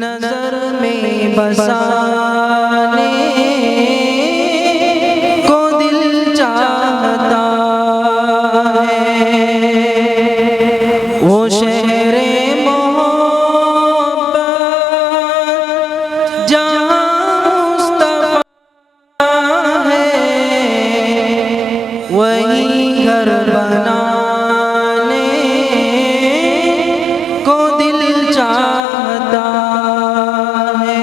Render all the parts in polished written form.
نظر میں بسانے کو دل چاہتا ہے، وہ شہر محبت جہاں مصطفیٰ ہے، وہی گھر بنانے کو دل چاہتا ہے۔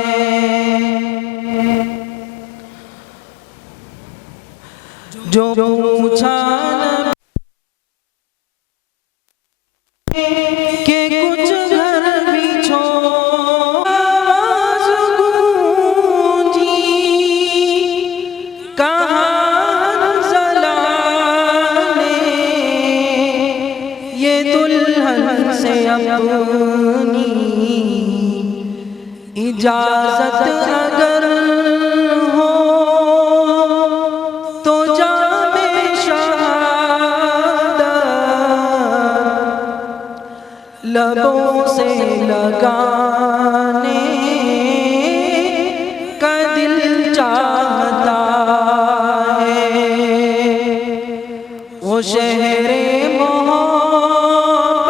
جو پوچھا کہ کچھ گھر بھی چھوڑ، آواز گونجی کہاں زلانے، یہ دلہن سے اپنی اجازت اگر ہو تو جام شہادت لبوں سے لگانے کا دل چاہتا ہے، وہ شہر محبت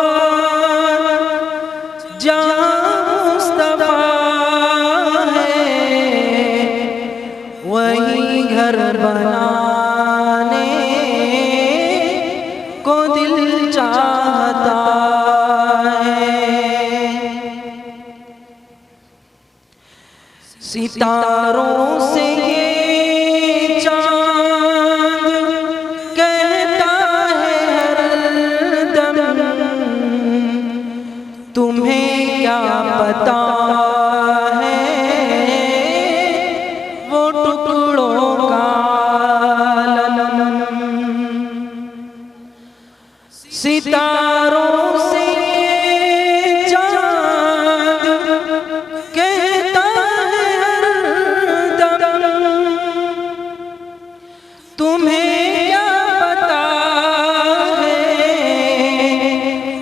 جہاں مصطفیٰ ہے، وہی گھر بنانے کو دل چاہتا ہے۔ ستاروں سے یہ چاند کہتا ہے ہر دم، تمہیں کیا پتا ہے وہ ٹکڑوں کا عالم۔ ستاروں سے یہ چاند کہتا ہے ہر دم، تمہیں کیا پتا ہے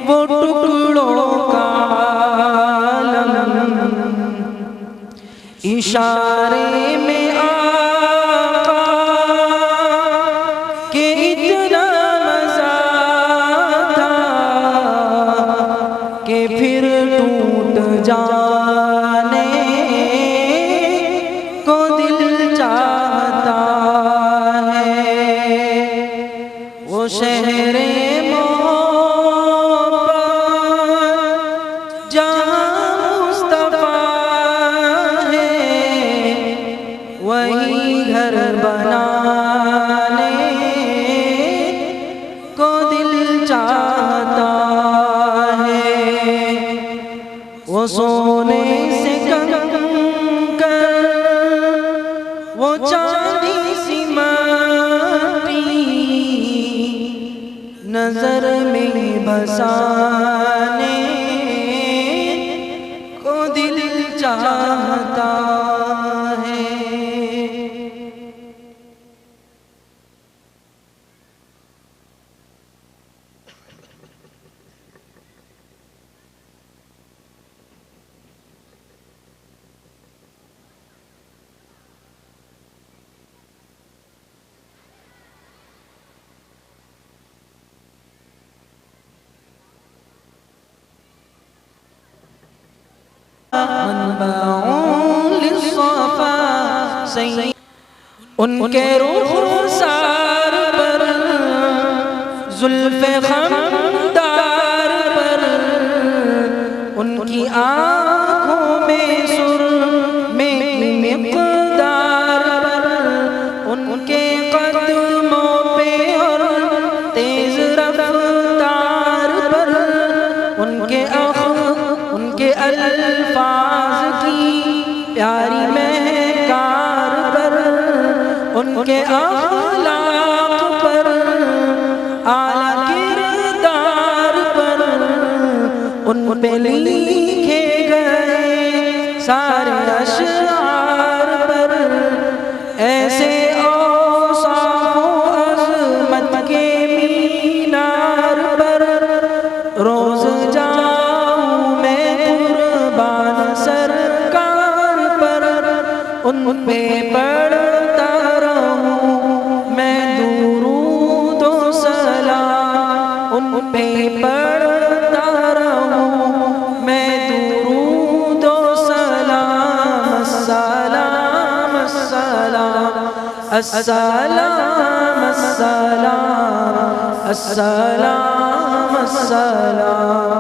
وہ ٹکڑوں کا عالم۔ اشارے میں آقا کہ اتنا مزہ تھا کہ پھر ٹوٹ جانے کو دل چاہتا ہے، وہ شہر محبت جہاں مصطفیٰ ہے، وہی گھر بنانے کو دل چاہتا ہے، وہ سونے سے کنکر وہ چاندی سی مٹی نظر میں بسانے کو دل چاہتا ہے۔ ان کے رخسار پر زلف خمدار پر، ان کی آنکھوں میں سرمے مقدار پر، ان کے قدموں پہ اور تیز رفتار پر، ان کے الفاظ کی پیاری مہکار پر، ان کے اخلاق پر، اعلیٰ کردار پر، ان پہ لکھے گئے سارے اشعار پر، ایسے اوصاف و عظمت کے مینار پر روز جاؤں میں قربان سر السلام السلام السلام السلام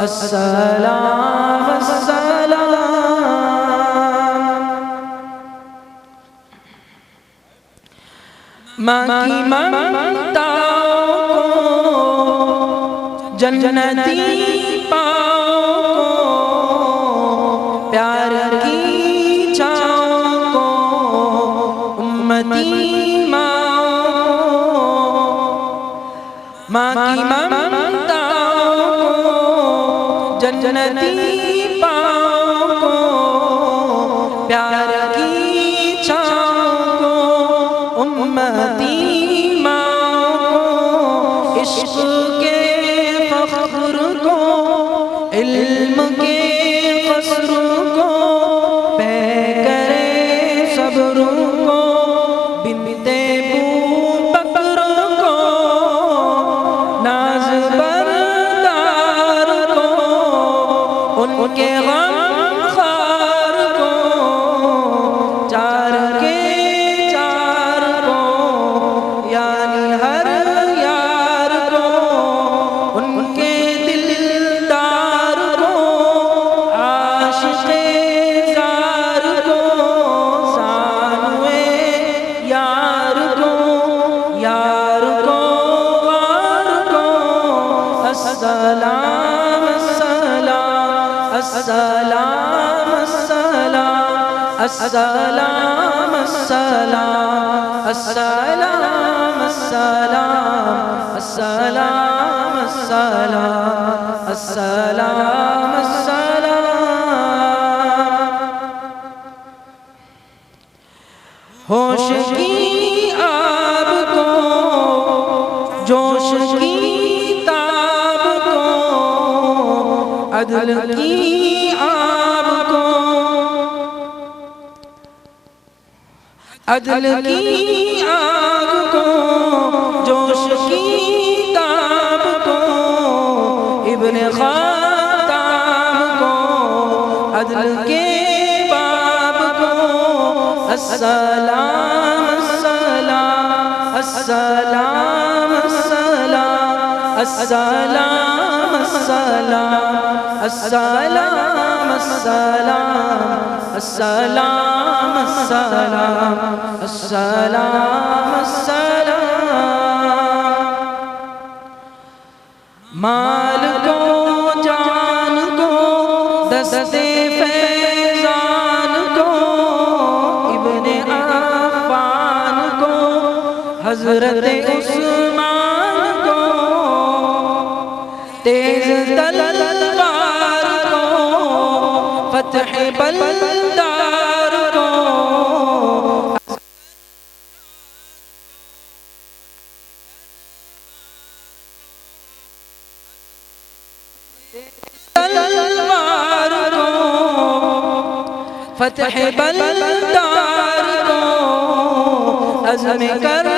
السلام السلام ماں کی ممتاؤں کو جنتی پاؤں کو پیار کی چھاؤں کو امتی ماں کی ممتاؤں کو جنتی پاؤں کو پیار کی چھاؤں کو امتی ماں کو عشق کے فخر کو علم کے قصر کو پہ کرے صبر کو بنتے ان کے غم خار کو چار کے چار کو یعنی ہر یار کو ان کے دلدار کو عاشق زار کو سانوے یار کو وار کو السلام السلام السلام السلام السلام السلام السلام السلام السلام السلام السلام ہوش کی آب کو جوش کی تاب کو عدل کی آب کو عدل کی آگ کو جوش کی تاب کو ابن خطاب کو عدل کے باب کو السلام السلام السلام السلام السلام السلام السلام السلام السلام السلام السلام السلام مال کو جان کو دستے فیضان کو ابن عفان کو حضرت عثمان کو تیز تلوار کو فتح بلدار کو تلوار کو فتح بلدار کو عزم کر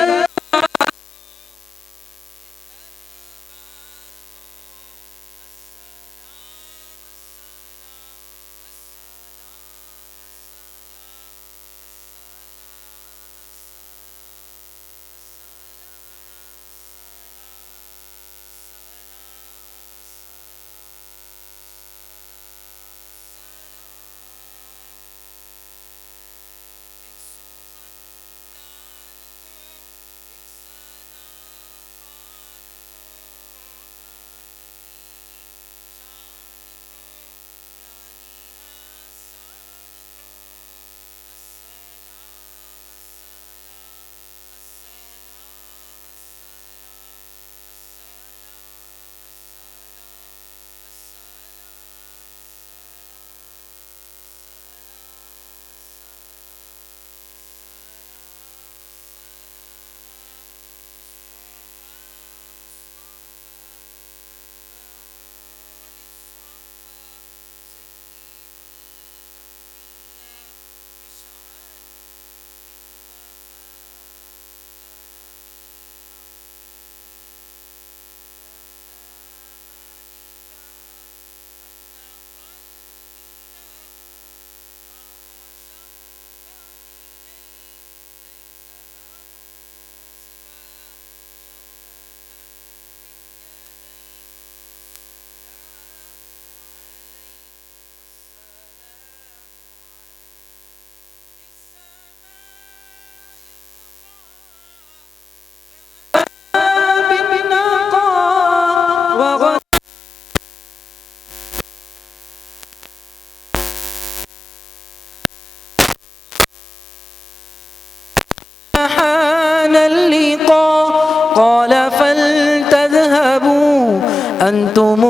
أنتم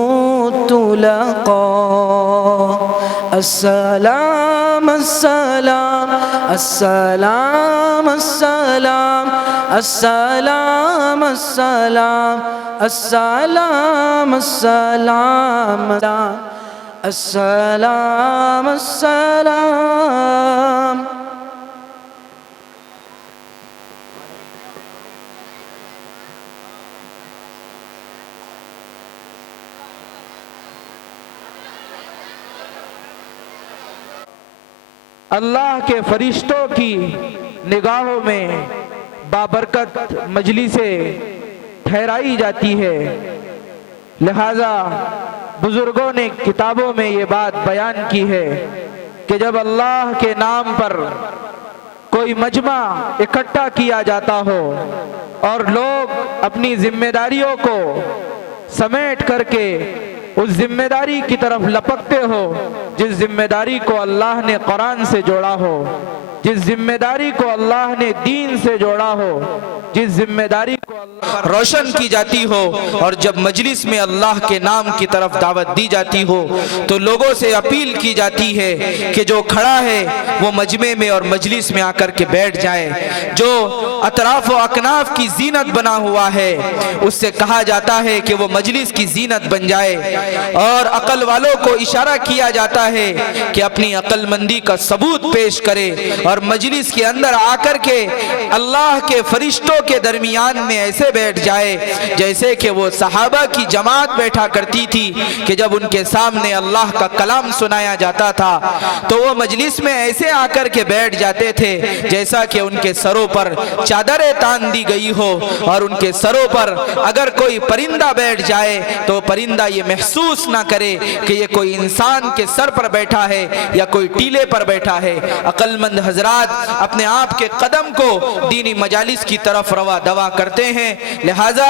الطلقاء. السلام السلام السلام السلام السلام السلام السلام السلام السلام السلام. اللہ کے فرشتوں کی نگاہوں میں بابرکت مجلسیں ٹھہرائی جاتی ہے، لہذا بزرگوں نے کتابوں میں یہ بات بیان کی ہے کہ جب اللہ کے نام پر کوئی مجمع اکٹھا کیا جاتا ہو اور لوگ اپنی ذمہ داریوں کو سمیٹ کر کے اس ذمہ داری کی طرف لپکتے ہو جس ذمہ داری کو اللہ نے قرآن سے جوڑا ہو، جس ذمہ داری کو اللہ نے دین سے جوڑا ہو، جس ذمہ داری کو اللہ روشن کی جاتی ہو، اور جب مجلس میں اللہ کے نام کی طرف دعوت دی جاتی ہو تو لوگوں سے اپیل کی جاتی ہے کہ جو کھڑا ہے وہ مجمع میں اور مجلس میں آ کر کے بیٹھ جائے، جو اطراف و اکناف کی زینت بنا ہوا ہے اس سے کہا جاتا ہے کہ وہ مجلس کی زینت بن جائے، اور عقل والوں کو اشارہ کیا جاتا ہے کہ اپنی عقل مندی کا ثبوت پیش کرے اور مجلس کے اندر آ کر کے اللہ کے فرشتوں کے درمیان میں ایسے بیٹھ جائے جیسے کہ وہ صحابہ کی جماعت بیٹھا کرتی تھی کہ جب ان کے سامنے اللہ کا کلام سنایا جاتا تھا تو وہ مجلس میں ایسے آ کر کے بیٹھ جاتے تھے جیسا کہ ان کے سروں پر چادریں تان دی گئی ہو، اور ان کے سروں پر اگر کوئی پرندہ بیٹھ جائے تو پرندہ یہ محسوس نہ کرے کہ یہ کوئی انسان کے سر پر بیٹھا ہے یا کوئی ٹیلے پر بیٹھا ہے۔ عقل مند حضرات اپنے آپ کے قدم کو دینی مجالس کی طرف روا دوا کرتے ہیں، لہٰذا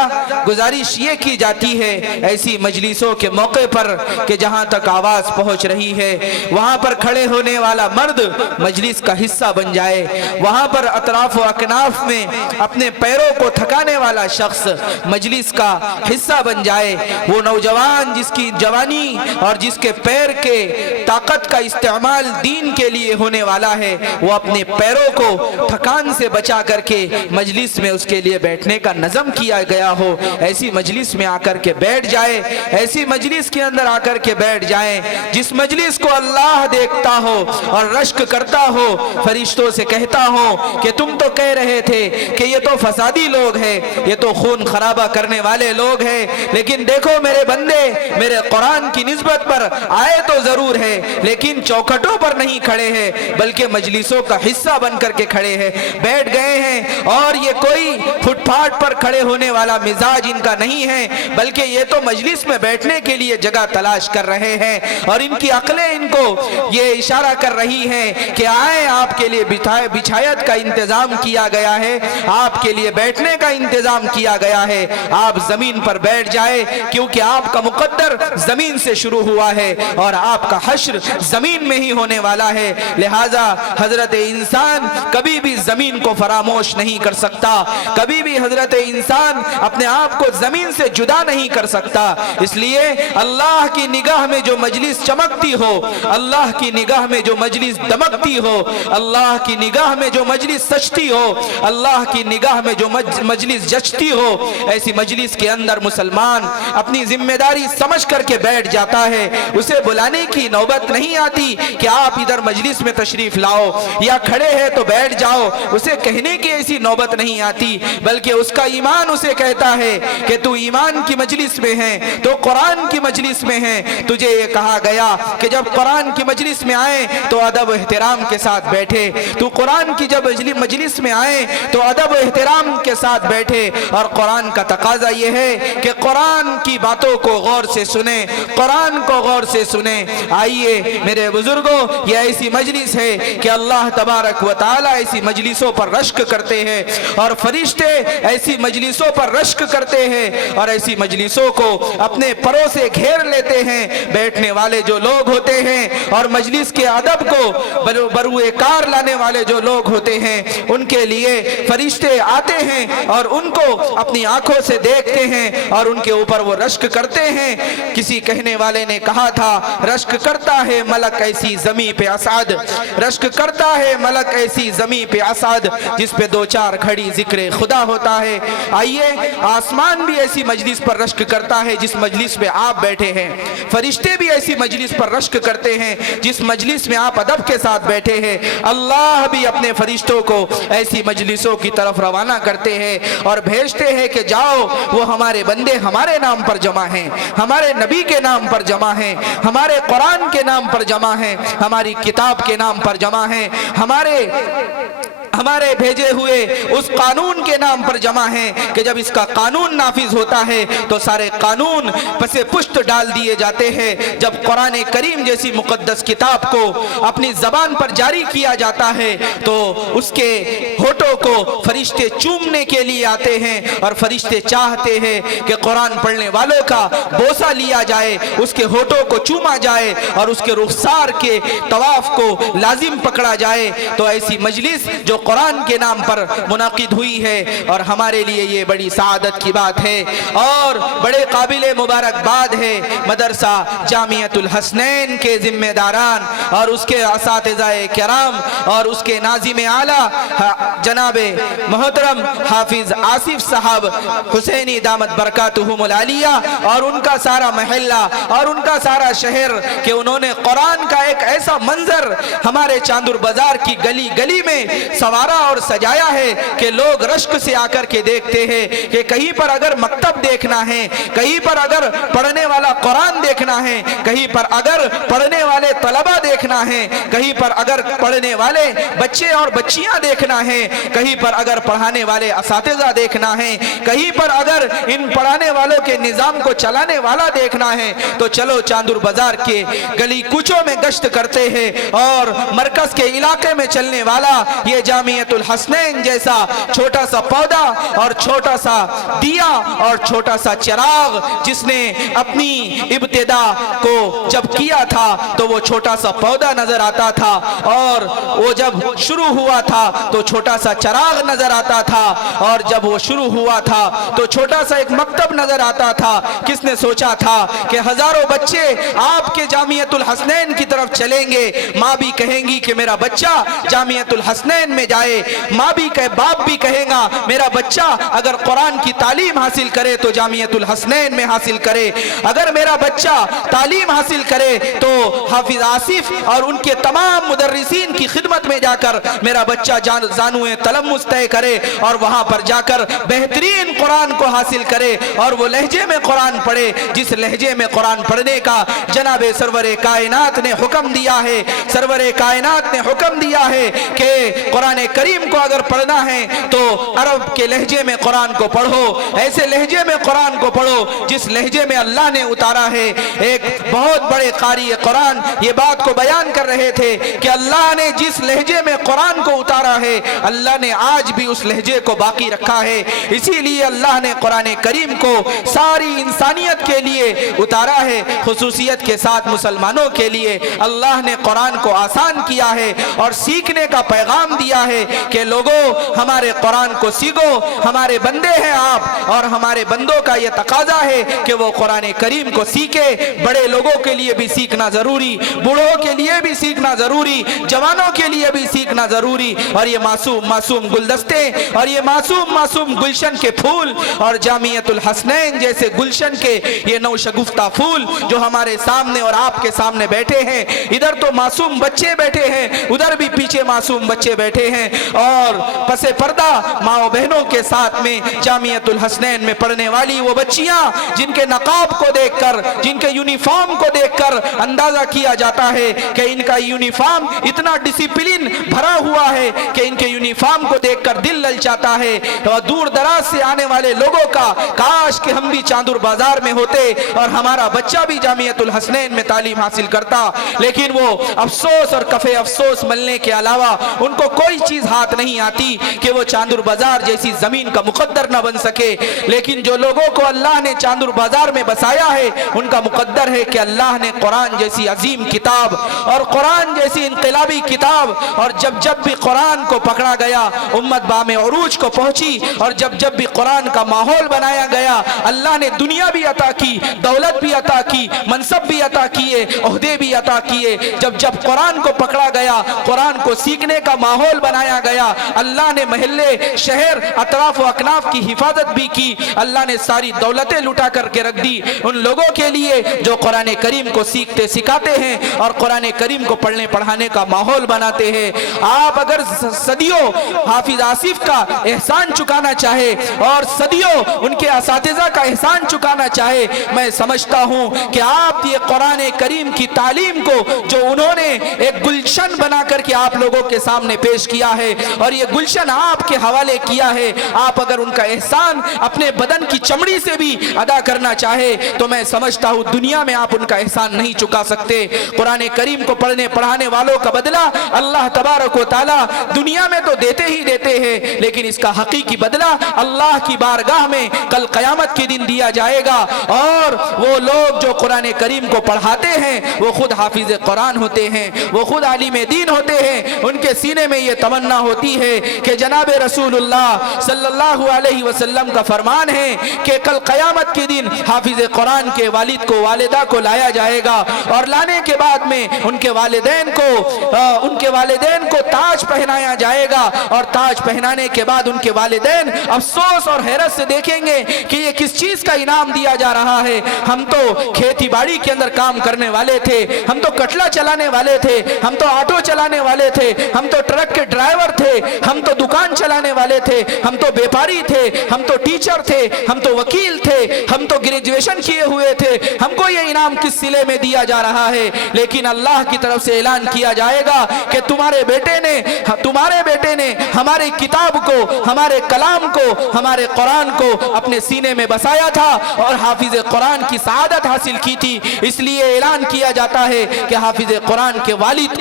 گزارش یہ کی جاتی ہے ایسی مجلسوں کے موقع پر کہ جہاں تک آواز پہنچ رہی ہے وہاں پر کھڑے ہونے والا مرد مجلس کا حصہ بن جائے، وہاں پر اطراف و اکناف میں اپنے پیروں کو تھکانے والا شخص مجلس کا حصہ بن جائے، وہ نوجوان جس کی جوانی اور جس کے پیر کے طاقت کا استعمال دین کے لیے ہونے والا ہے وہ اپنے پیروں کو تھکان سے بچا کر کے مجلس میں اس کے لیے بیٹھنے کا نظم کیا گیا ہو، ایسی مجلس میں آ کر کے بیٹھ جائے، ایسی مجلس کے اندر آ کر کے بیٹھ جائیں جس مجلس کو اللہ دیکھتا ہو اور رشک کرتا ہو، فرشتوں سے کہتا ہو کہ تم تو کہہ رہے تھے کہ یہ تو فسادی لوگ ہیں، یہ تو خون خرابہ کرنے والے لوگ ہیں، لیکن دیکھو میرے بندے میرے قرآن کی نسبت پر آئے تو ضرور ہے لیکن چوکھٹوں پر نہیں کھڑے ہیں بلکہ مجلسوں کا حصہ بن کر کے کھڑے ہیں، بیٹھ گئے ہیں، اور یہ کوئی فٹ پاتھ پر کھڑے ہونے والا مزاج ان کا نہیں ہے بلکہ یہ تو مجلس میں بیٹھنے کے لیے جگہ تلاش کر رہے ہیں، اور ان کی عقلیں ان کو یہ اشارہ کر رہی ہیں کہ آئیں آپ کے لیے بچھایت کا انتظام کیا گیا ہے، آپ کے لیے بیٹھنے کا انتظام کیا گیا ہے، آپ زمین پر بیٹھ جائے کیونکہ آپ کا مقدر زمین سے شروع ہوا ہے اور آپ کا حشر زمین میں ہی ہونے والا ہے، لہٰذا حضرت انسان کبھی بھی زمین کو فراموش نہیں کر سکتا، کبھی بھی حضرت انسان اپنے آپ کو زمین سے جدا نہیں کر سکتا، اس لیے اللہ کی نگاہ میں جو مجلس چمکتی ہو، اللہ کی نگاہ میں جو مجلس دمکتی ہو، اللہ کی نگاہ میں جو مجلس سچتی ہو، اللہ کی نگاہ میں جو مجلس جچتی ہو، ایسی مجلس کے اندر مسلمان اپنی ذمہ داری سمجھ کر کے بیٹھ جاتا ہے، اسے بلانے کی نوبت نہیں آتی کہ آپ ادھر مجلس میں تشریف لاؤ یا کھڑے ہیں تو بیٹھ جاؤ، اسے کہنے کی ایسی نوبت نہیں آتی بلکہ اس کا ایمان اسے کہتا ہے کہ تو ایمان کی مجلس میں ہے، تو قرآن کی مجلس میں ہے، تجھے یہ کہا گیا کہ جب قرآن کی مجلس میں آئے تو ادب و احترام کے ساتھ بیٹھے، تو قرآن کی جب مجلس میں آئے تو ادب و احترام کے ساتھ بیٹھے، اور قرآن کا تقاضا یہ ہے کہ قرآن کی باتوں کو غور سے سنیں، قرآن کو غور سے سنیں، آئیے آئیے میرے بزرگوں، یہ ایسی مجلس ہے کہ اللہ تبارک و تعالی ایسی مجلسوں پر رشک کرتے ہیں اور فرشتے ایسی مجلسوں پر رشک کرتے ہیں اور ایسی مجلسوں کو اپنے پروں سے گھیر لیتے ہیں۔ بیٹھنے والے جو لوگ ہوتے ہیں اور مجلس کے ادب کو بروئے کار لانے والے جو لوگ ہوتے ہیں، ان کے لیے فرشتے آتے ہیں اور ان کو اپنی آنکھوں سے دیکھتے ہیں اور ان کے اوپر وہ رشک کرتے ہیں۔ کسی کہنے والے نے کہا تھا، رشک کرتا ہے ملک ایسی زمین پہ اسعد، رشک کرتا ہے ملک ایسی زمین پہ اسعد، جس پہ دو چار گھڑی ذکر خدا ہوتا ہے۔ آئیے، آسمان بھی ایسی مجلس پر رشک کرتا ہے جس مجلس میں آپ بیٹھے ہیں، فرشتے بھی ایسی مجلس پر رشک کرتے ہیں جس مجلس میں آپ ادب کے ساتھ بیٹھے ہیں۔ اللہ بھی اپنے فرشتوں کو ایسی مجلسوں کی طرف روانہ کرتے ہیں اور بھیجتے ہیں کہ جاؤ، وہ ہمارے بندے ہمارے نام پر جمع ہیں، ہمارے نبی کے نام پر جمع ہیں، ہمارے قرآن کے نام پر جمع ہیں، ہماری کتاب کے نام پر جمع ہیں، ہمارے بھیجے ہوئے اس قانون کے نام پر جمع ہیں کہ جب اس کا قانون نافذ ہوتا ہے تو سارے قانون پس پشت ڈال دیے جاتے ہیں۔ جب قرآن کریم جیسی مقدس کتاب کو اپنی زبان پر جاری کیا جاتا ہے تو اس کے ہونٹوں کو فرشتے چومنے کے لیے آتے ہیں اور فرشتے چاہتے ہیں کہ قرآن پڑھنے والوں کا بوسہ لیا جائے، اس کے ہونٹوں کو چوما جائے اور اس کے رخسار کے طواف کو لازم پکڑا جائے۔ تو ایسی مجلس جو قرآن کے نام پر منعقد ہوئی ہے اور ہمارے لیے یہ بڑی سعادت کی بات ہے اور بڑے قابل مبارکباد ہے۔ مدرسہ جامعۃ الحسنین کے ذمہ داران اور اس کے اساتذہ کرام اور اس کے ناظم اعلیٰ جناب محترم حافظ آصف صاحب حسینی دامت برکاتہم العالیہ اور ان کا سارا محلہ اور ان کا سارا شہر کہ انہوں نے قرآن کا ایک ایسا منظر ہمارے چاندر بازار کی گلی گلی میں سوارا اور سجایا ہے کہ لوگ رشک سے آ کر کے دیکھتے ہیں کہ کہیں پر اگر مکتب دیکھنا ہے، کہیں پر اگر پڑھنے والا قرآن دیکھنا ہے، کہیں پر اگر پڑھنے والے طلبہ دیکھنا ہے، کہیں پر اگر پڑھنے والے بچے اور بچیاں دیکھنا ہے، کہیں پر اگر پڑھانے والے اساتذہ دیکھنا ہے، کہیں پر اگر ان پڑھانے والوں کے نظام کو چلانے والا دیکھنا ہے تو چلو چاندر بازار کے گلی کوچوں میں گشت کرتے ہیں اور مرکز کے علاقے میں چلنے والا یہ جامعۃ الحسنین جیسا چھوٹا سا پودا اور چھوٹا سا دیا اور چھوٹا سا چراغ جس نے اپنی ابتدا کو جب کیا تھا تو وہ چھوٹا سا پودا نظر آتا تھا اور وہ جب شروع ہوا تھا تو چھوٹا سا چراغ نظر آتا تھا اور جب وہ شروع ہوا تھا تو چھوٹا سا ایک مکتب نظر آتا تھا۔ کس نے سوچا تھا کہ ہزاروں بچے آپ کے جامعۃ الحسنین کی طرف چلیں گے، ماں بھی کہیں گی کہ میرا بچہ جامعۃ الحسنین میں جائے، ماں بھی باپ بھی کہے گا میرا بچہ اگر قرآن کی تعلیم حاصل کرے تو جامعۃ الحسنین میں حاصل کرے، اگر میرا بچہ تعلیم حاصل کرے تو حافظ آصف اور ان کے تمام مدرسین کی خدمت میں جا کر میرا بچہ زانوئے تلمس طے کرے اور وہاں پر جا کر بہترین قرآن کو حاصل کرے اور وہ لہجے میں قرآن پڑھے جس لہجے میں قرآن پڑھنے کا جناب سرور کائنات نے حکم دیا ہے۔ سرور کائنات نے حکم دیا ہے کہ قرآن کریم کو اگر پڑھنا ہے تو عرب کے لہجے میں قرآن کو پڑھو، ایسے لہجے میں قرآن کو پڑھو جس لہجے میں اللہ نے اتارا ہے۔ ایک بہت بڑے قاری قرآن یہ بات کو بیان کر رہے تھے کہ اللہ نے جس لہجے میں قرآن کو اتارا ہے اللہ نے آج بھی اس لہجے کو باقی رکھا ہے، اسی لیے اللہ نے قرآن کریم کو ساری انسانیت کے لیے اتارا ہے، خصوصیت کے ساتھ مسلمانوں کے لیے اللہ نے قرآن کو آسان کیا ہے اور سیکھنے کا پیغام دیا ہے کہ لوگوں ہمارے قرآن کو سیکھو، ہمارے بندے ہیں آپ اور ہمارے بندوں کا یہ تقاضا ہے کہ وہ قرآن کریم کو سیکھے۔ بڑے لوگوں کے لیے بھی سیکھنا ضروری، بوڑھوں کے لیے بھی سیکھنا ضروری، جوانوں کے لیے بھی سیکھنا ضروری اور یہ معصوم معصوم گلدستے اور یہ معصوم معصوم گلشن کے پھول اور جامعۃ الحسنین جیسے گلشن کے یہ نو شگفتہ پھول جو ہمارے سامنے اور آپ کے سامنے بیٹھے ہیں، ادھر تو معصوم بچے بیٹھے ہیں، ادھر بھی پیچھے معصوم بچے بیٹھے ہیں۔ ہیں اور پس پردہ ماں و بہنوں کے ساتھ میں جامعۃ الحسنین میں پڑھنے والی وہ بچیاں جن کے نقاب کو دیکھ کر، جن کے یونیفارم کو دیکھ کر اندازہ کیا جاتا ہے کہ ان کا یونیفارم اتنا ڈسپلن بھرا ہوا ہے کہ ان کے یونیفارم کو دیکھ کر دل للچاتا ہے، اور دور دراز سے آنے والے لوگوں کا کاش کہ ہم بھی چاندور بازار میں ہوتے اور ہمارا بچہ بھی جامعۃ الحسنین میں تعلیم حاصل کرتا، لیکن وہ افسوس اور کفے افسوس ملنے کے علاوہ ان کو کوئی چیز ہاتھ نہیں آتی کہ وہ چاندور بازار جیسی زمین کا مقدر نہ بن سکے۔ لیکن جو لوگوں کو اللہ نے چاندور بازار میں بسایا ہے ان کا مقدر ہے کہ اللہ نے قرآن جیسی عظیم کتاب اور قرآن جیسی انقلابی کتاب، اور جب بھی قرآن کو پکڑا گیا امت بام عروج کو پہنچی، اور جب بھی قرآن کا ماحول بنایا گیا اللہ نے دنیا بھی عطا کی، دولت بھی عطا کی، منصب بھی عطا کیے، عہدے بھی عطا کیے۔ جب قرآن کو پکڑا گیا، قرآن کو سیکھنے کا ماحول بنایا گیا، اللہ نے محلے، شہر، اطراف و اکناف کی حفاظت بھی کی، اللہ نے ساری دولتیں لٹا کر کے رکھ دی ان لوگوں کے لیے جو قرآن کریم کو سیکھتے سکھاتے ہیں اور قرآن کریم کو پڑھنے پڑھانے کا ماحول بناتے ہیں۔ آپ اگر صدیوں حافظ آصف کا احسان چکانا چاہے اور صدیوں ان کے اساتذہ کا احسان چکانا چاہے، میں سمجھتا ہوں کہ آپ یہ قرآن کریم کی تعلیم کو جو انہوں نے ایک گلشن بنا کر کے آپ لوگوں کے سامنے پیش کیا ہے اور یہ گلشن آپ کے حوالے کیا ہے، آپ اگر ان کا احسان اپنے بدن کی چمڑی سے بھی ادا کرنا چاہے تو میں سمجھتا ہوں دنیا میں آپ ان کا احسان نہیں چکا سکتے۔ قرآن کریم کو پڑھنے پڑھانے والوں کا بدلہ اللہ تبارک و تعالی دنیا میں تو دیتے ہی دیتے ہیں، لیکن اس کا حقیقی بدلہ اللہ کی بارگاہ میں کل قیامت کے دن دیا جائے گا۔ اور وہ لوگ جو قرآن کریم کو پڑھاتے ہیں وہ خود حافظ قرآن ہوتے ہیں، وہ خود عالم دین ہوتے ہیں، ان کے سینے میں یہ تمنا ہوتی ہے کہ جناب رسول اللہ صلی اللہ علیہ وسلم کا فرمان ہے کہ کل قیامت کے دن حافظ قرآن کے والد کو، والدہ کو لایا جائے گا، اور لانے کے بعد میں ان کے والدین کو تاج پہنایا جائے گا، اور تاج پہنانے کے بعد ان کے والدین افسوس اور حیرت سے دیکھیں گے کہ یہ کس چیز کا انعام دیا جا رہا ہے۔ ہم تو کھیتی باڑی کے اندر کام کرنے والے تھے، ہم تو کٹلا چلانے والے تھے، ہم تو آٹو چلانے والے تھے، ہم تو ٹرک کے ڈرائیور تھے، ہم تو دکان چلانے والے تھے، ہم تو بیپاری تھے، ہم تو ٹیچر تھے، ہم تو وکیل تھے، ہم تو گریجویشن کیے ہوئے تھے، ہم کو یہ انعام کس صلے میں دیا جا رہا ہے؟ لیکن اللہ کی طرف سے اعلان کیا جائے گا کہ تمہارے بیٹے نے ہماری کتاب کو، ہمارے کلام کو، ہمارے قرآن کو اپنے سینے میں بسایا تھا اور حافظ قرآن کی سعادت حاصل کی تھی۔ اس لیے اعلان کیا جاتا ہے کہ حافظ قرآن کے والد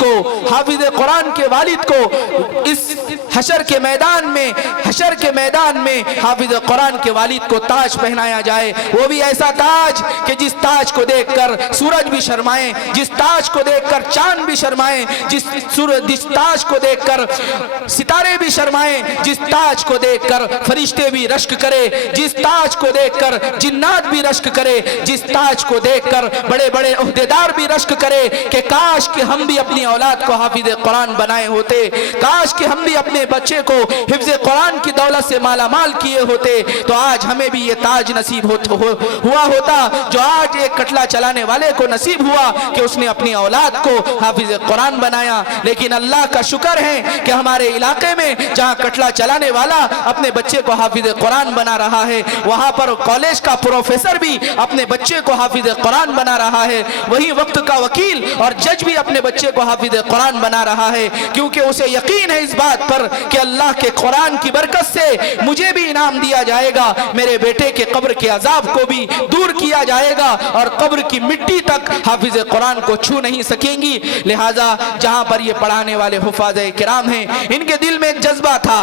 کو اس حشر کے میدان میں حافظ قرآن کے والد کو تاج پہنایا جائے، وہ بھی ایسا تاج کہ جس تاج کو دیکھ کر سورج بھی شرمائے، جس تاج کو دیکھ کر چاند بھی شرمائے، جس تاج کو دیکھ کر ستارے بھی شرمائے، جس تاج کو دیکھ کر فرشتے بھی رشک کرے، جس تاج کو دیکھ کر جنات بھی رشک کرے، جس تاج کو دیکھ کر بڑے بڑے عہدیدار بھی رشک کرے کہ کاش کہ ہم بھی اپنی اولاد کو حافظ قرآن بنائے ہوتے، کاش کہ ہم بھی اپنے بچے کو حفظ قرآن کی دولت سے مالا مال کیے ہوتے، تو آج ہمیں بھی یہ تاج نصیب ہوا ہوتا جو آج ایک کٹلا چلانے والے کو نصیب ہوا کہ اس نے اپنی اولاد کو حافظ قرآن بنایا۔ لیکن اللہ کا شکر ہے کہ ہمارے علاقے میں جہاں کٹلا چلانے والا اپنے بچے کو حافظ قرآن بنا رہا ہے، وہاں پر کالج کا پروفیسر بھی اپنے بچے کو حافظ قرآن بنا رہا ہے، وہی وقت کا وکیل اور جج بھی اپنے بچے کو حافظ قرآن بنا رہا ہے، کیونکہ اسے یقین ہے اس بات پر کہ اللہ کے قرآن کی برکت سے مجھے بھی انعام دیا جائے گا، میرے بیٹے کے قبر کے عذاب کو بھی دور کیا جائے گا اور قبر کی مٹی تک حافظ قرآن کو چھو نہیں سکیں گی۔ لہٰذا جہاں پر یہ پڑھانے والے حفاظ کرام ہیں، ان کے دل میں ایک جذبہ تھا،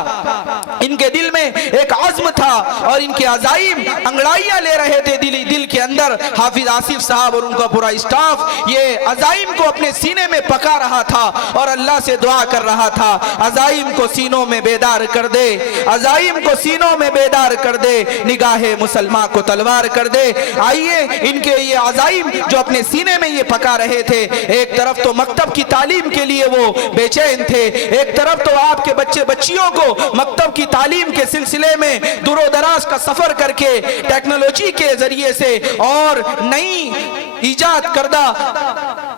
ان کے دل میں ایک عزم تھا اور ان کے عزائم انگڑائیاں لے رہے تھے دل کے اندر۔ حافظ آصف صاحب اور ان کا پورا اسٹاف یہ عزائم کو اپنے سینے میں پکا رہا تھا اور اللہ سے دعا کر رہا تھا، عزائم کو سینوں میں بیدار کر دے، عزائم کو سینوں میں بیدار کر دے، نگاہ مسلمان کو تلوار کر دے۔ آئیے ان کے یہ عزائم جو اپنے سینے میں یہ پکا رہے تھے، ایک طرف تو مکتب کی تعلیم کے لیے وہ بے چین تھے، ایک طرف تو آپ کے بچے بچیوں کو مکتب کی تعلیم کے سلسلے میں دور و دراز کا سفر کر کے ٹیکنالوجی کے ذریعے سے اور نئی ایجاد کردہ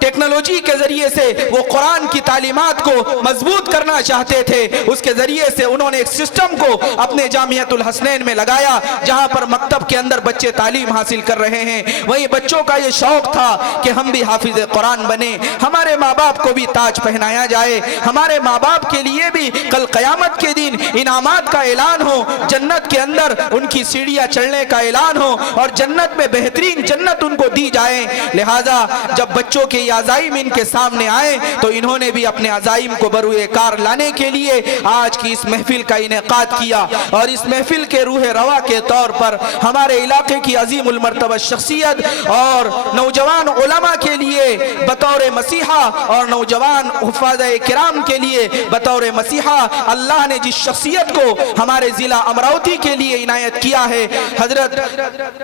ٹیکنالوجی کے ذریعے سے وہ قرآن کی تعلیمات کو مضبوط کرنا چاہتے تھے، اس کے ذریعے سے انہوں نے ایک سسٹم کو اپنے جامعۃ الحسنین میں لگایا جہاں پر مکتب کے اندر بچے تعلیم حاصل کر رہے ہیں۔ وہیں بچوں کا یہ شوق تھا کہ ہم بھی حافظ قرآن بنے، ہمارے ماں باپ کو بھی تاج پہنایا جائے، ہمارے ماں باپ کے لیے بھی کل قیامت کے دن انعامات کا اعلان ہو، جنت کے اندر ان کی سیڑھیاں چڑھنے کا اعلان ہو اور جنت میں بہترین جنت ان کو دی جائے۔ لہٰذا جب بچوں کے یہ عزائم ان کے سامنے آئے تو انہوں نے بھی اپنے عزائم کو بروئے کار لانے کے لیے آج کی اس محفل کا انعقاد کیا، اور اس محفل کے روح روا کے طور پر ہمارے علاقے کی عظیم المرتبہ شخصیت اور نوجوان علماء کے لیے بطور مسیحا اور نوجوان حفاظ کرام کے لیے بطور مسیحا اللہ نے جس شخصیت کو ہمارے ضلع امراوتی کے لیے عنایت کیا ہے، حضرت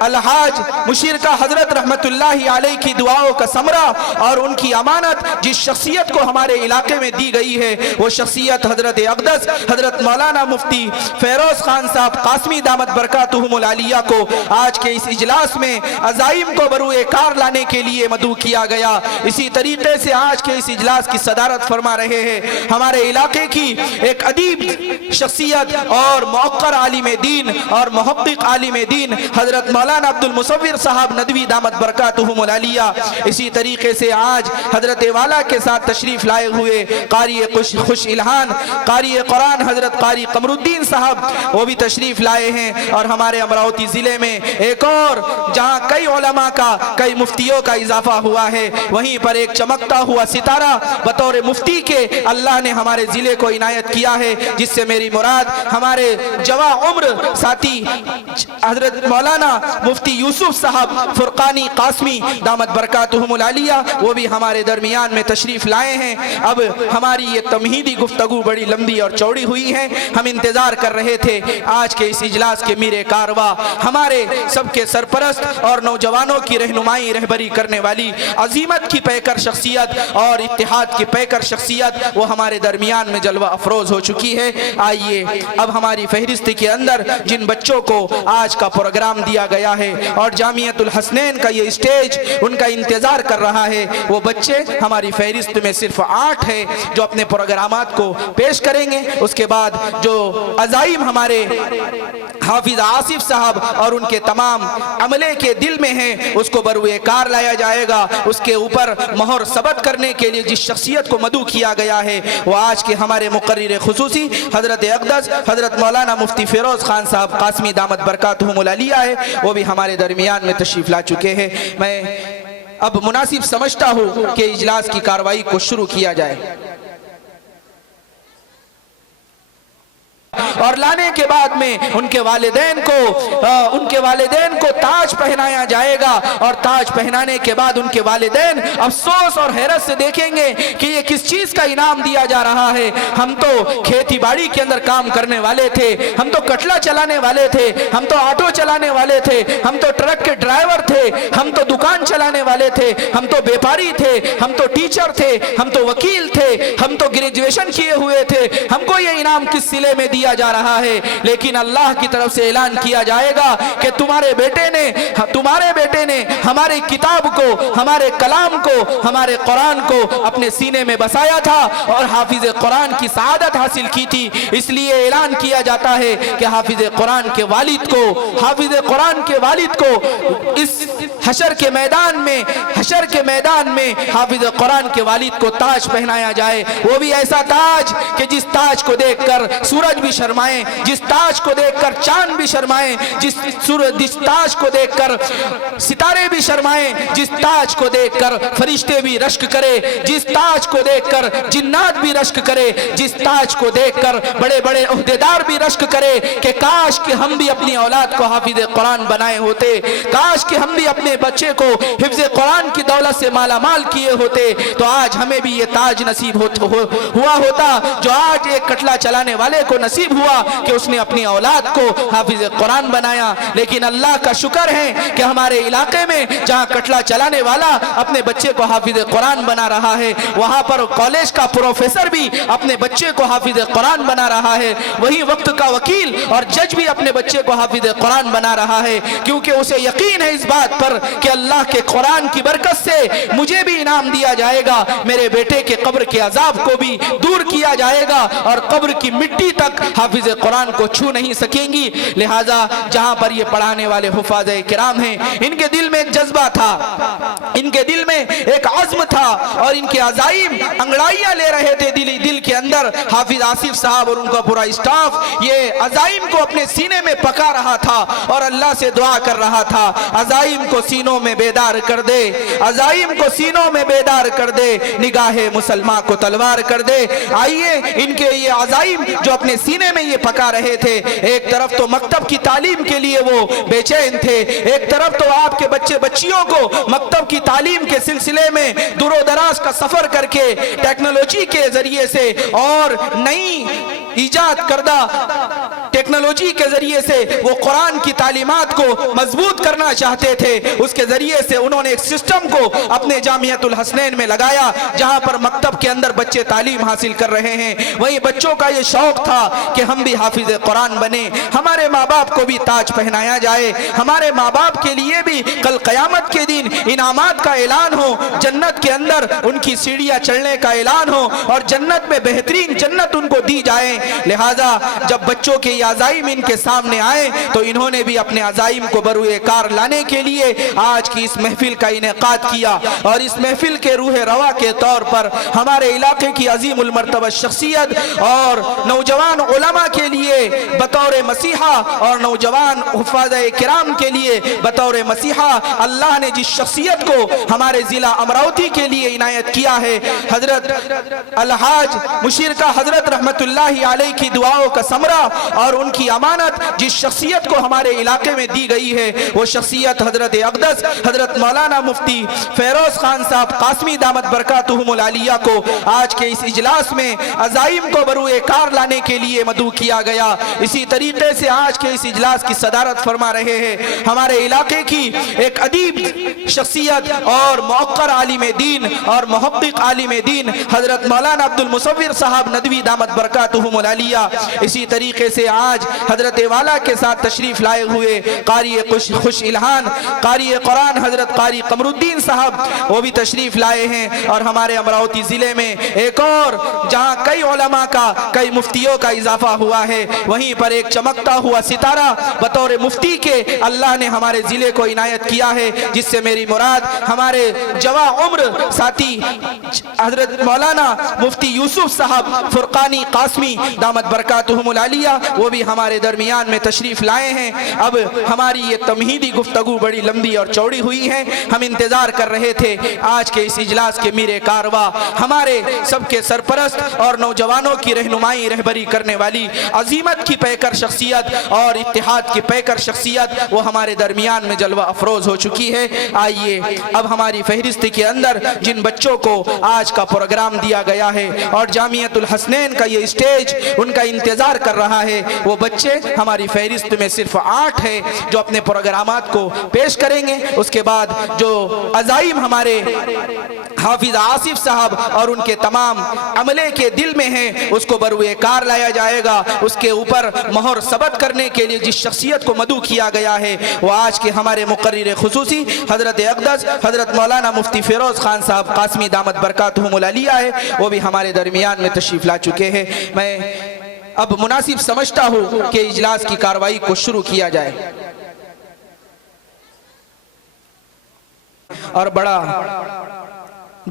الحاج مشیرکہ حضرت رحمت اللہ علیہ کی دعاؤں کا ثمرہ اور ان کی امانت جس شخصیت کو ہمارے علاقے میں دی گئی ہے، وہ شخصیت حضرت اقدس حضرت مولانا مفتی فیروز خان صاحب قاسمی دامت برکاتہم العالیہ کو آج کے اس اجلاس میں عزائم کو بروئے کار لانے کے لیے مدعو کیا گیا۔ اسی طریقے سے آج کے اس اجلاس کی صدارت فرما رہے ہیں ہمارے علاقے کی ایک ادیب شخصیت اور موقر عالم دین اور محقق عالم دین حضرت مولانا عبد المصور صاحب ندوی دامت برکاتہم العالیہ۔ اسی طریقے سے آج حضرت والا کے ساتھ تشریف لائے ہوئے قاری خوش الہان قاری قرآن حضرت قاری قمر الدین صاحب وہ بھی تشریف لائے ہیں، اور ہمارے امراوتی ضلع میں ایک اور جہاں کئی علماء کا کئی مفتیوں کا اضافہ ہوا ہے، وہیں پر ایک چمکتا ہوا ستارہ بطور مفتی کے اللہ نے ہمارے ضلع کو عنایت کیا ہے، جس سے میری مراد ہمارے جواں عمر ساتھی حضرت مولانا مفتی یوسف صاحب فرقانی قاسمی دامت برکاتہم العالیہ وہ بھی ہمارے درمیان میں تشریف لائے ہیں۔ اب ہماری یہ تمہیدی گفتگو بڑی لمبی اور چوڑی ہوئی ہے، ہم انتظار کر رہے تھے آج کے اس اجلاس کے میر کارواں ہمارے سب کے سرپرست اور نوجوانوں کی رہنمائی رہبری کرنے والی عظیمت کی پیکر شخصیت اور اتحاد کی پیکر شخصیت وہ ہمارے درمیان میں جلوہ افروز ہو چکی ہے۔ آئیے اب ہماری فہرست کے اندر جن بچوں کو آج کا پروگرام دیا گیا ہے اور جامعۃ الحسنین کا یہ اسٹیج ان کا انتظار کر رہا ہے، وہ بچے ہماری فہرست میں صرف 8 ہیں جو اپنے پروگرامات کو پیش کریں گے۔ اس کے بعد جو عزائم ہمارے حافظ آصف صاحب اور ان کے تمام عملے کے دل میں ہیں اس کو بروئے کار لایا جائے گا، اس کے اوپر مہر ثبت کرنے کے لیے جس شخصیت کو مدعو کیا گیا ہے وہ آج کے ہمارے مقرر خصوصی حضرت اقدس حضرت مولانا مفتی فیروز خان صاحب قاسمی دامت برکاتہم العالیہ ہے، وہ بھی ہمارے درمیان میں تشریف لا چکے ہیں۔ میں اب مناسب سمجھتا ہوں کہ اجلاس کی کاروائی کو شروع کیا جائے، اور لانے کے بعد میں ان کے والدین کو تاج پہنایا جائے گا، اور تاج پہنانے کے بعد ان کے والدین افسوس اور حیرت سے دیکھیں گے کہ یہ کس چیز کا انعام دیا جا رہا ہے۔ ہم تو کھیتی باڑی کے اندر کام کرنے والے تھے، ہم تو کٹلا چلانے والے تھے، ہم تو آٹو چلانے والے تھے، ہم تو ٹرک کے ڈرائیور تھے، ہم تو دکان چلانے والے تھے، ہم تو بیپاری تھے، ہم تو ٹیچر تھے، ہم تو وکیل تھے، ہم تو گریجویشن کیے ہوئے تھے، ہم کو یہ انعام کس صلے میں دیا جا رہا ہے؟ لیکن اللہ کی طرف سے اعلان کیا جائے گا کہ تمہارے بیٹے نے ہماری کتاب کو، ہمارے کلام کو، ہمارے قرآن کو اپنے سینے میں بسایا تھا اور حافظ قرآن کی سعادت حاصل کی تھی۔ اس لیے اعلان کیا جاتا ہے کہ حافظ قرآن کے والد کو اس حشر کے میدان میں حافظ قرآن کے والد کو تاج پہنایا جائے، وہ بھی ایسا تاج کہ جس تاج کو دیکھ کر سورج بھی شرمائیں، جس تاج کو دیکھ کر چاند بھی شرمائیں، جس تاج کو دیکھ کر ستارے بھی شرمائیں، جس تاج کو دیکھ کر فرشتے بھی رشک کرے، جس تاج کو دیکھ کر جنات بھی رشک کرے، جس تاج کو دیکھ کر بڑے بڑے عہدیدار بھی رشک کرے کہ کاش کہ ہم بھی اپنی اولاد کو حافظ قرآن بنائے ہوتے، کاش کہ ہم بھی اپنے بچے کو حفظ قرآن کی دولت سے مالا مال کیے ہوتے، تو آج ہمیں بھی یہ تاج نصیب ہوا ہوتا جو آج ایک کٹلا چلانے والے کو نصیب ہوا کہ اس نے اپنی اولاد کو حافظ قرآن بنایا۔ لیکن اللہ کا شکر ہے کہ ہمارے علاقے میں جہاں کٹلا چلانے والا اپنے بچے کو حافظ قرآن بنا رہا ہے، وہاں پر کالج کا پروفیسر بھی اپنے بچے کو حافظ قرآن بنا رہا ہے، وہی وقت کا وکیل اور جج بھی اپنے بچے کو حافظ قرآن بنا رہا ہے، کیونکہ اسے یقین ہے اس بات پر کہ اللہ کے قرآن کی برکت سے مجھے بھی انعام دیا جائے گا, میرے بیٹے کے قبر کے عذاب کو بھی دور کیا جائے گا, اور قبر کی مٹی تک حافظ قرآن کو چھو نہیں سکیں گی. لہٰذا جہاں پر یہ پڑھانے والے حفاظ کرام ہیں, ان کے دل میں ایک جذبہ تھا, ان کے دل میں ایک عزم تھا, اور ان کے عزائم انگڑائیاں لے رہے تھے دل کے اندر. حافظ آصف صاحب اور ان کا پورا اسٹاف یہ عزائم کو اپنے سینے میں پکا رہا تھا اور اللہ سے دعا کر رہا تھا, عزائم کو سینوں میں بیدار کر دے, عزائم کو سینوں میں بیدار کر دے, نگاہ مسلمان کو تلوار کر دے. آئیے ان کے یہ عزائم جو اپنے سینے میں یہ پکا رہے تھے, ایک طرف تو مکتب کی تعلیم کے لیے وہ بے چین تھے, ایک طرف تو آپ کے بچے بچیوں کو مکتب کی تعلیم کے سلسلے میں دور و دراز کا سفر کر کے ٹیکنالوجی کے ذریعے سے اور نئی ایجاد کردہ ٹیکنالوجی کے ذریعے سے وہ قرآن کی تعلیمات کو مضبوط کرنا چاہتے تھے. اس کے ذریعے سے انہوں نے ایک سسٹم کو اپنے جامعۃ الحسنین میں لگایا جہاں پر مکتب کے اندر بچے تعلیم حاصل کر رہے ہیں. وہی بچوں کا یہ شوق تھا کہ ہم بھی حافظ قرآن بنے, ہمارے ماں باپ کو بھی تاج پہنایا جائے, ہمارے ماں باپ کے لیے بھی کل قیامت کے دن انعامات کا اعلان ہو, جنت کے اندر ان کی سیڑھیاں چڑھنے کا اعلان ہو, اور جنت میں بہترین جنت ان کو دی جائے. لہٰذا جب بچوں کے یہ عزائم ان کے سامنے آئے تو انہوں نے بھی اپنے عزائم کو بروئے کار لانے کے لیے آج کی اس محفل کا انعقاد کیا, اور اس محفل کے روح روا کے طور پر ہمارے علاقے کی عظیم المرتبہ شخصیت اور نوجوان علماء کے لیے بطور مسیحا اور نوجوان حفاظ کرام کے لیے بطور مسیحا اللہ نے جس شخصیت کو ہمارے ضلع امراوتی کے لیے عنایت کیا ہے, حضرت الحاج مشیرکہ حضرت رحمت اللہ علیہ کی دعاؤں کا ثمرہ اور ان کی امانت جس شخصیت کو ہمارے علاقے میں دی گئی ہے, وہ شخصیت حضرت اقدس حضرت مولانا مفتی فیروز خان صاحب قاسمی دامت برکاتہم العالیہ کو آج کے اس اجلاس میں عزائم کو بروئے کار لانے کے لیے مدعو کیا گیا. اسی طریقے سے آج کے اس اجلاس کی صدارت فرما رہے ہیں ہمارے علاقے کی ایک ادیب شخصیت اور موقر عالم دین اور محقق عالم دین حضرت مولانا عبد المصور صاحب ندوی دامت برکاتہم العالیہ. اسی طریقے سے آج حضرت والا کے ساتھ تشریف لائے ہوئے قاری خوش الہان قاری قرآن حضرت قاری قمر الدین صاحب وہ بھی تشریف لائے ہیں, اور ہمارے امراوتی ضلع میں ایک اور جہاں کئی علماء کا کئی مفتیوں کا اضافہ ہوا ہے, وہیں پر ایک چمکتا ہوا ستارہ بطور مفتی کے اللہ نے ہمارے ضلع کو عنایت کیا ہے, جس سے میری مراد ہمارے جواں عمر ساتھی حضرت مولانا مفتی یوسف صاحب فرقانی قاسمی دامت برکاتہم العالیہ وہ بھی ہمارے درمیان میں تشریف لائے ہیں. اب ہماری یہ تمہیدی گفتگو بڑی لمبی اور چوڑی ہوئی ہے, ہم انتظار کر رہے تھے آج کے اس اجلاس کے میر کارواں ہمارے سب کے سرپرست اور نوجوانوں کی رہنمائی رہبری کرنے والی عظیمت کی پیکر شخصیت اور اتحاد کی پیکر شخصیت وہ ہمارے درمیان میں جلوہ افروز ہو چکی ہے. آئیے اب ہماری فہرست کے اندر جن بچوں کو آج کا پروگرام دیا گیا ہے اور جامعۃ الحسنین کا یہ اسٹیج ان کا انتظار کر رہا ہے, وہ بچے ہماری فہرست میں صرف 8 ہیں جو اپنے پروگرامات کو پیش کریں گے. اس کے بعد جو عزائم ہمارے حافظ آصف صاحب اور ان کے تمام عملے کے دل میں ہیں اس کو بروئے کار لایا جائے گا. اس کے اوپر مہر ثبت کرنے کے لیے جس شخصیت کو مدعو کیا گیا ہے وہ آج کے ہمارے مقرر خصوصی حضرت اقدس حضرت مولانا مفتی فیروز خان صاحب قاسمی دامت برکاتہم العالیہ ہے, وہ بھی ہمارے درمیان میں تشریف لا چکے ہیں. میں اب مناسب سمجھتا ہوں کہ اجلاس کی کاروائی کو شروع کیا جائے. اور بڑا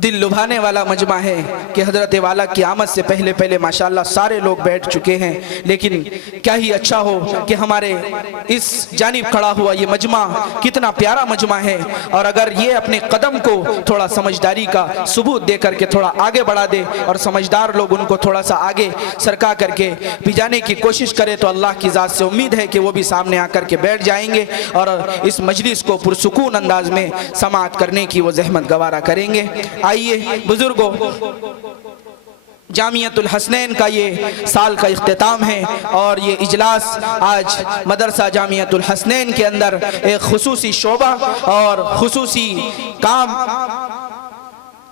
دل لبھانے والا مجمع ہے کہ حضرت والا کی آمد سے پہلے ماشاءاللہ سارے لوگ بیٹھ چکے ہیں, لیکن کیا ہی اچھا ہو کہ ہمارے اس جانب کھڑا ہوا یہ مجمع کتنا پیارا مجمع ہے, اور اگر یہ اپنے قدم کو تھوڑا سمجھداری کا ثبوت دے کر کے تھوڑا آگے بڑھا دے اور سمجھدار لوگ ان کو تھوڑا سا آگے سرکا کر کے بھجانے کی کوشش کرے تو اللہ کی ذات سے امید ہے کہ وہ بھی سامنے آ کر کے بیٹھ جائیں گے اور اس مجلس کو پرسکون انداز میں سماعت کرنے کی وہ زحمت گوارا کریں گے. آئیے بزرگوں, جامعۃ الحسنین کا یہ سال کا اختتام ہے اور یہ اجلاس آج مدرسہ جامعۃ الحسنین کے اندر ایک خصوصی شعبہ اور خصوصی کام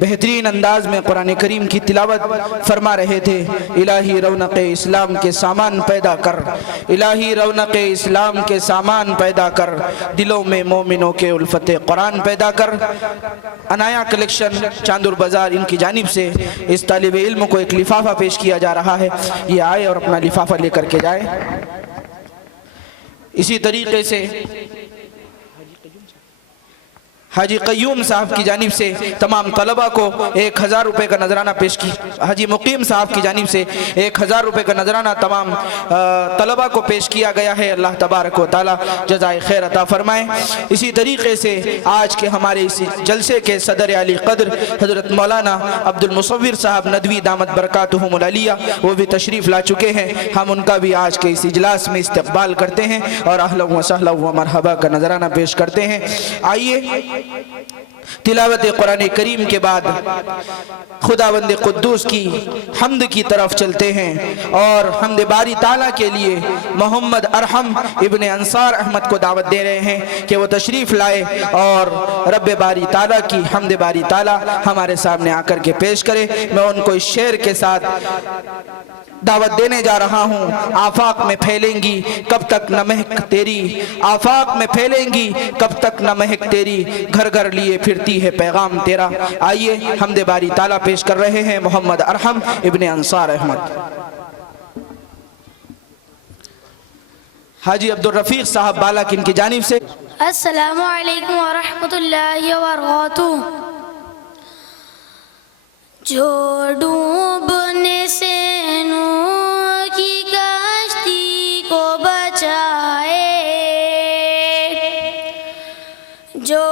بہترین انداز میں قرآن کریم کی تلاوت فرما رہے تھے۔ الہی رونق اسلام کے سامان پیدا کر، الہی رونق اسلام کے سامان پیدا کر، دلوں میں مومنوں کے الفت قرآن پیدا کر۔ عنایا کلیکشن چاندور بازار ان کی جانب سے اس طالب علم کو ایک لفافہ پیش کیا جا رہا ہے، یہ آئے اور اپنا لفافہ لے کر کے جائے۔ اسی طریقے سے حاجی قیوم صاحب کی جانب سے تمام طلبہ کو 1000 روپے کا نذرانہ پیش کی، حاجی مقیم صاحب کی جانب سے 1000 روپے کا نذرانہ تمام طلبہ کو پیش کیا گیا ہے۔ اللہ تبارک و تعالی جزائے خیر عطا فرمائے۔ اسی طریقے سے آج کے ہمارے اس جلسے کے صدر علی قدر حضرت مولانا عبد المصور صاحب ندوی دامت برکاتہم العالیہ وہ بھی تشریف لا چکے ہیں، ہم ان کا بھی آج کے اس اجلاس میں استقبال کرتے ہیں اور اہلا و سہلا و مرحبا کا نذرانہ پیش کرتے ہیں۔ آئیے تلاوت قرآن کریم کے بعد خداوند قدوس کی حمد کی طرف چلتے ہیں اور حمد باری تعالیٰ کے لیے محمد ارحم ابن انصار احمد کو دعوت دے رہے ہیں کہ وہ تشریف لائے اور رب باری تعالیٰ کی حمد باری تعالیٰ ہمارے سامنے آ کر کے پیش کرے۔ میں ان کو اس شعر کے ساتھ دعوت دینے جا رہا ہوں۔ آفاق میں پھیلیں گی کب تک نہ مہک تیری، آفاق میں پھیلیں گی کب تک نہ مہک تیری، گھر گھر لیے پھرتی ہے پیغام تیرا۔ آئیے حمد باری تعالیٰ پیش کر رہے ہیں محمد ارحم ابن انصار احمد۔ حاجی عبدالرفیق صاحب بالاک ان کی جانب سے السلام علیکم ورحمۃ اللہ وبرکاتہ۔ جو ڈوبنے سے نوح کی کشتی کو بچائے، جو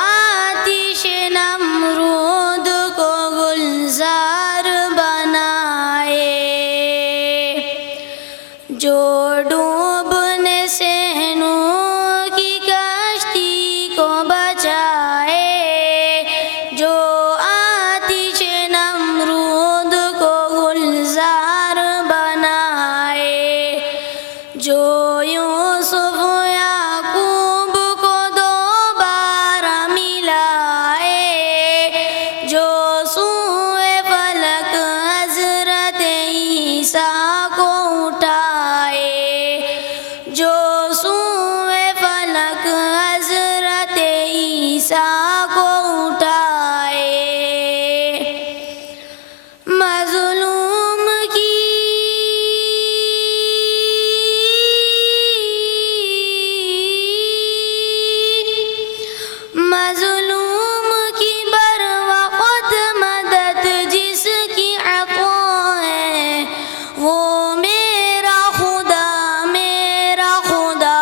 آتش نمرود کو گلزار بنائے، جو ڈوبنے سے نوح کی کشتی کو بچائے، جو آتش نمرود کو گلزار بنائے، جو یوسف یعقوب کو دوبارہ ملائے، جو سوئے فلک حضرت عیسیٰ کو اٹھائے، جو سوئے فلک حضرت عیسیٰ کو اٹھائے، مظلوم کی مظلوم کی بر وقت مدد جس کی عطا ہے، وہ میرا خدا میرا خدا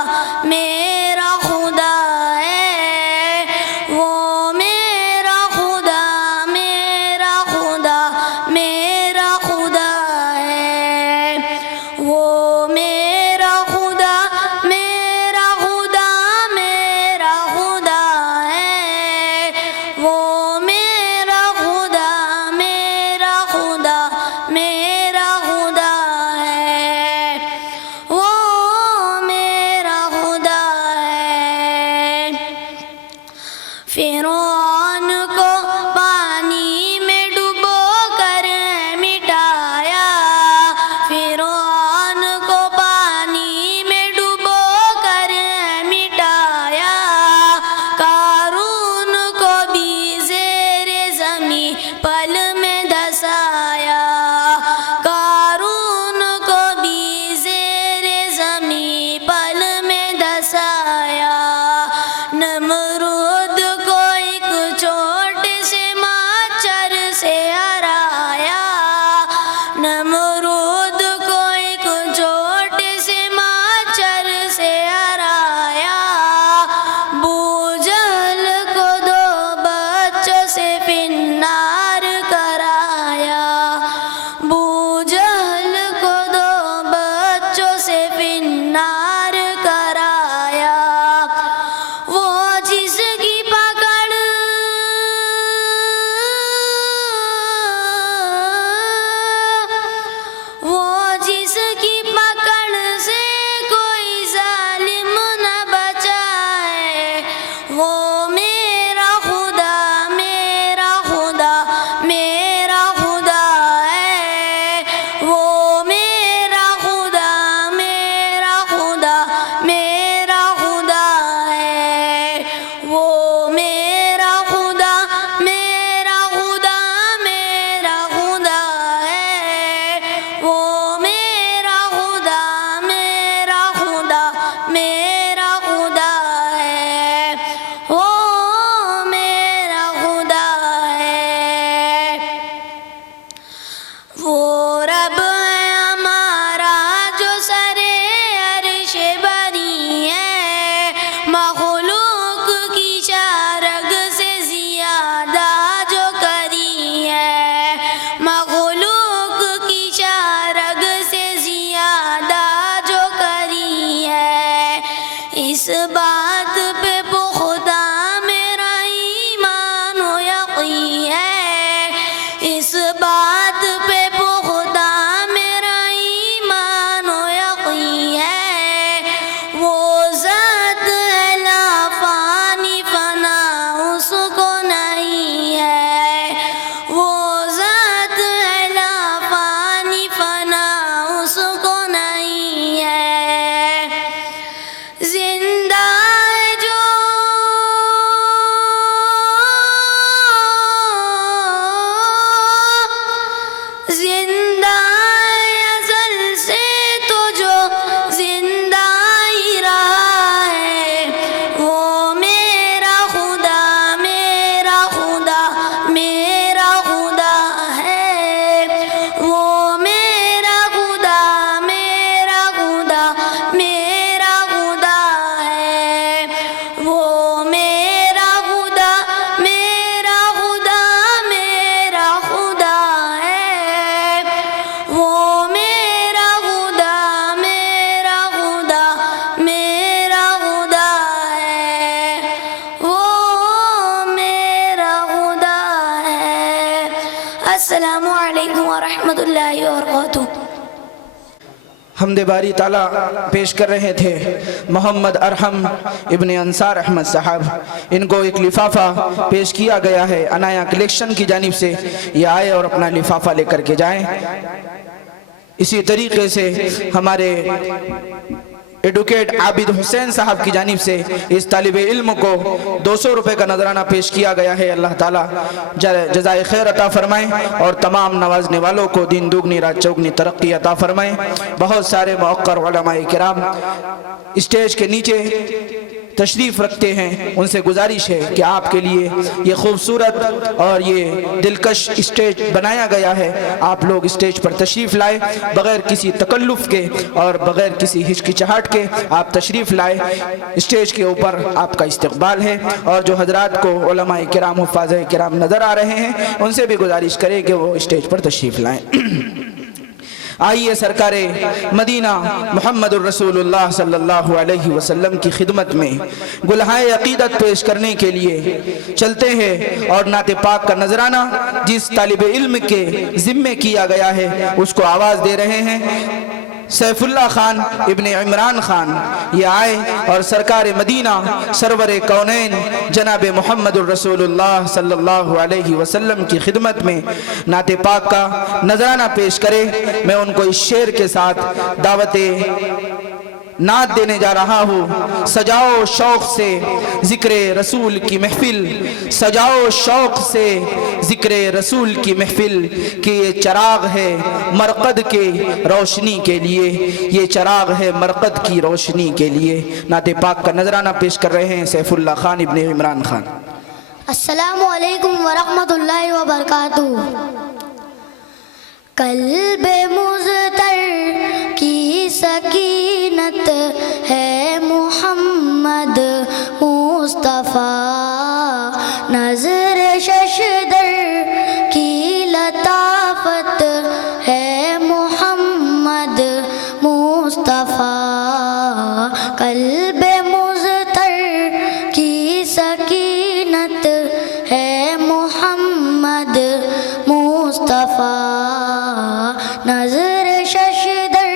میرا خدا ہے، وہ میرا خدا میرا خدا میرا خدا ہے، وہ میرا خدا میرا خدا میرا خدا ہے، وہ میرا خدا میرا خدا میرا خدا ہے، وہ میرا خدا ہے۔ فرعون کو پانی میں ڈبو کر مٹایا، فرعون کو پانی میں ڈبو کر مٹایا، قارون کو بھی زیر زمین پل میں دھسایا، قارون کو بھی زیر زمین پل میں دھسایا، نمرود کو ایک چھوٹے سے مچھر سے ہرایا، نمرود کو ایک چھوٹے سے مچھر سے ہرایا، بوجہل کو 2 بچوں سے فنار کرایا، بوجہل کو 2 بچوں سے فنار کرایا، وہ جس کی پکڑ وہ رب ہے ہمارا جو سرے عرش بری ہے، مخلوق کی چارگ سے زیادہ جو کری ہے، مخلوق کی چارگ سے زیادہ جو کری ہے، اس بات پہ پختہ میرا ایمان و یقین ہے، اس بات پہ پختہ میرا ایمان و یقین ہے، وہ ذات ہے لا فانی فنا اس کو نہیں ہے، وہ ذات ہے لا فانی فنا اس کو نہیں ہے، زندہ ہے جو زندہ ہے ازل سے تو جو زندہ ہی رہا ہے، وہ میرا خدا میرا خدا میرا خدا ہے، وہ میرا خدا میرا خدا میرا خدا ہے، وہ میرا خدا میرا خدا میرا خدا ہے، وہ میرا خدا میرا خدا میرا خدا ہے، وہ میرا خدا ہے۔ السلام علیکم ورحمۃ اللہ وبرکاتہ۔ حمد باری تعالیٰ پیش کر رہے تھے محمد ارحم ابن انصار احمد صاحب، ان کو ایک لفافہ پیش کیا گیا ہے عنایا کلیکشن کی جانب سے، یہ آئے اور اپنا لفافہ لے کر کے جائیں۔ اسی طریقے سے ہمارے ایڈوکیٹ عابد حسین صاحب کی جانب سے اس طالب علم کو 200 روپے کا نذرانہ پیش کیا گیا ہے، اللہ تعالیٰ جزائے خیر عطا فرمائیں اور تمام نوازنے والوں کو دین دوگنی رات چوگنی ترقی عطا فرمائیں۔ بہت سارے موقر علماء کرام اسٹیج کے نیچے تشریف رکھتے ہیں، ان سے گزارش ہے کہ آپ کے لیے یہ خوبصورت اور یہ دلکش اسٹیج بنایا گیا ہے، آپ لوگ اسٹیج پر تشریف لائے، بغیر کسی تکلف کے اور بغیر کسی ہچکچاہٹ کے آپ تشریف لائے، اسٹیج کے اوپر آپ کا استقبال ہے، اور جو حضرات کو علماء کرام حفاظ کرام نظر آ رہے ہیں ان سے بھی گزارش کریں کہ وہ اسٹیج پر تشریف لائیں۔ آئیے سرکار مدینہ محمد الرسول اللہ صلی اللہ علیہ وسلم کی خدمت میں گلہائے عقیدت پیش کرنے کے لیے چلتے ہیں، اور نعت پاک کا نذرانہ جس طالب علم کے ذمے کیا گیا ہے اس کو آواز دے رہے ہیں سیف اللہ خان ابن عمران خان، یہ آئے اور سرکار مدینہ سرور کونین جناب محمد الرسول اللہ صلی اللہ علیہ وسلم کی خدمت میں نعت پاک کا نذرانہ پیش کرے۔ میں ان کو اس شعر کے ساتھ دعوت نعت دینے جا رہا ہوں۔ سجاؤ شوق سے ذکر رسول کی محفل، سجاؤ شوق سے ذکر رسول کی محفل، کہ یہ چراغ ہے مرقد کے روشنی کے لیے، یہ چراغ ہے مرقد کی روشنی کے لیے۔ نعت پاک کا نذرانہ پیش کر رہے ہیں سیف اللہ خان ابن عمران خان۔ السلام علیکم ورحمۃ اللہ وبرکاتہ۔ قلب مضطر کی سکینت ہے محمد مصطفیٰ، نظر ششدر کی لطافت ہے محمد مصطفیٰ، قلب مضطر کی سکینت ہے محمد مصطفیٰ، نظر ششدر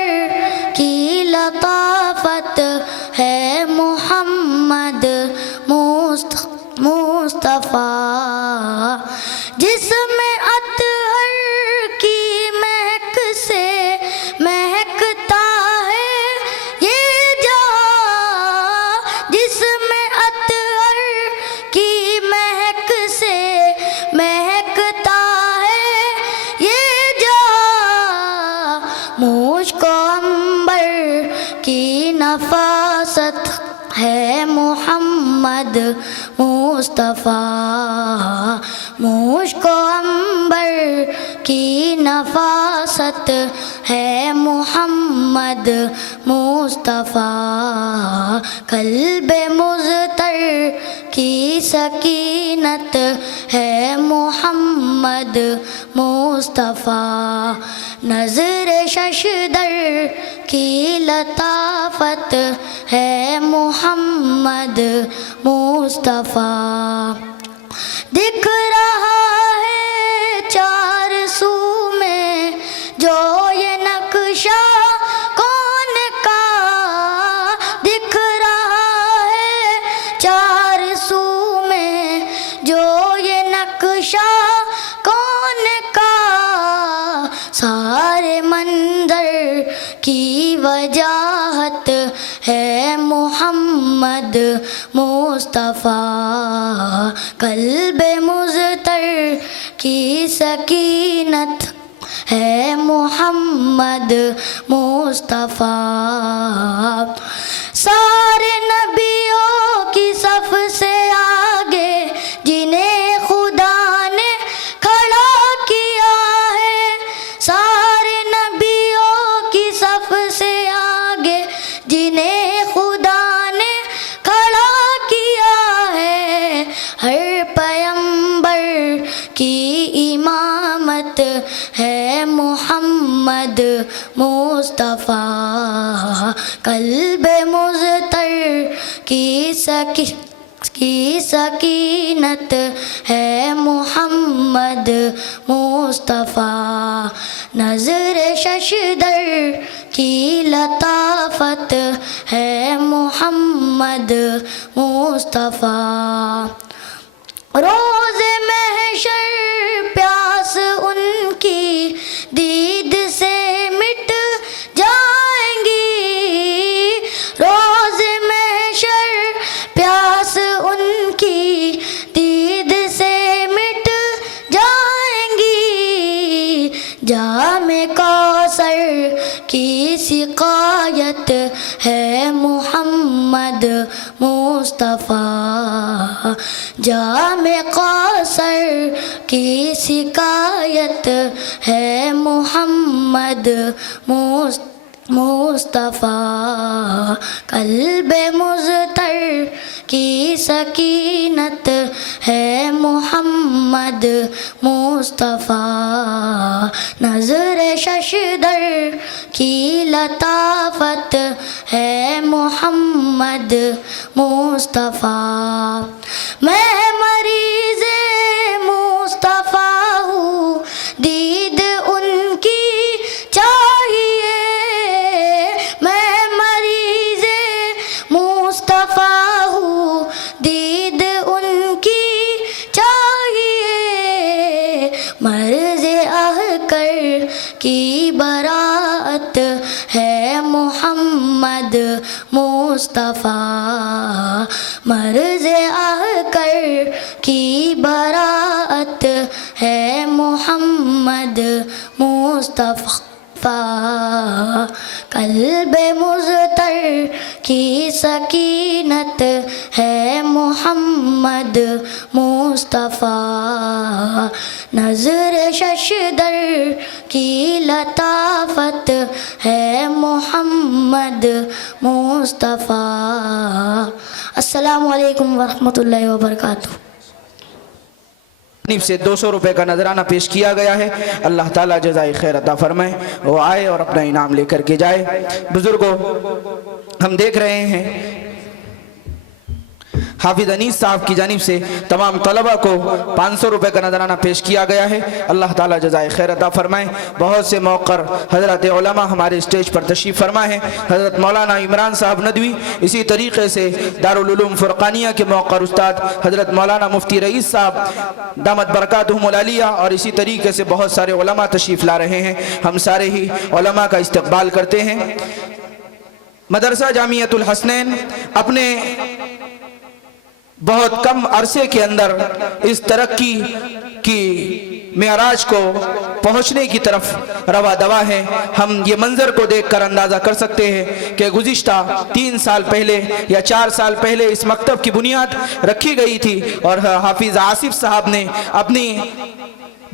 کی لطافت ہے محمد مصطفیٰ، جس میں اطہر کی مہک سے مہکتا ہے یہ جہاں، جس میں اطہر کی مہک سے مہکتا ہے یہ جہاں، مجھ کو عنبر کی نفاست ہے محمد مصطفیٰ، مجھ کو عنبر کی نفاست ہے محمد مصطفیٰ، قلب مضطر کی سکینت ہے محمد مصطفیٰ، نظر ششدر کی لطافت ہے محمد مصطفیٰ، دکھ رہا ہے چار سو میں جو یہ نقشہ کون کا، دکھ رہا ہے چار سو میں جو یہ نقشہ کون کا، سارے منظر کی وجاہت ہے محمد مصطفیٰ، قلب مضطر کی سکینت ہے محمد مصطفیٰ، سارے نبیوں کی صف سے آگے جنہیں خدا نے کھڑا کیا ہے، سارے نبیوں کی صف سے آگے جنہیں خدا نے کھڑا کیا ہے، ہر پیغمبر کی امامت ہے محمد مصطفیٰ، قلب مضطر کی سکینت ہے محمد مصطفیٰ، نظر ششدر کی لطافت ہے محمد مصطفیٰ، روز محشر پیاس ان کی دید سے مٹ جائیں گی، روز محشر پیاس ان کی دید سے مٹ جائیں گی، جام کوثر کی سقایت ہے محمد مصطفیٰ، جام کوثر کی سقایت ہے محمد مصطفیٰ، قلب مضطر کی سکینت ہے محمد مصطفیٰ، نظر ششدر کی لطافت ہے محمد مصطفیٰ، میں مریض مصطفیٰ ہوں دید ان کی چاہیے، میں مریض مصطفیٰ ہوں دید ان کی چاہیے، مرض احقر کی براءت ہے محمد مصطفیٰ، مرض احقر کی براءت ہے محمد مصطفیٰ، قلب مضطر کی سکینت ہے محمد مصطفیٰ، نظر ششدر کی لطافت ہے محمد مصطفیٰ۔ السلام علیکم ورحمۃ اللہ وبرکاتہ۔ جانب سے 200 روپے کا نذرانہ پیش کیا گیا ہے، اللہ تعالیٰ جزائے خیر عطا فرمائے، وہ آئے اور اپنا انعام لے کر کے جائے۔ بزرگوں، ہم دیکھ رہے ہیں حافظ انیس صاحب کی جانب سے تمام طلبہ کو 500 روپے کا نذرانہ پیش کیا گیا ہے، اللہ تعالیٰ جزائے خیر عطا فرمائے۔ بہت سے موقر حضرت علماء ہمارے اسٹیج پر تشریف فرما ہے، حضرت مولانا عمران صاحب ندوی، اسی طریقے سے دارالعلوم فرقانیہ کے موقر استاد حضرت مولانا مفتی رئیس صاحب دامت برکاتہم العالیہ، اور اسی طریقے سے بہت سارے علماء تشریف لا رہے ہیں۔ ہم سارے ہی علماء کا استقبال کرتے ہیں۔ مدرسہ جامعۃ الحسنین اپنے بہت کم عرصے کے اندر اس ترقی کی معراج کو پہنچنے کی طرف رواں دوا ہے۔ ہم یہ منظر کو دیکھ کر اندازہ کر سکتے ہیں کہ گزشتہ 3 سال پہلے یا 4 سال پہلے اس مکتب کی بنیاد رکھی گئی تھی، اور حافظ آصف صاحب نے اپنی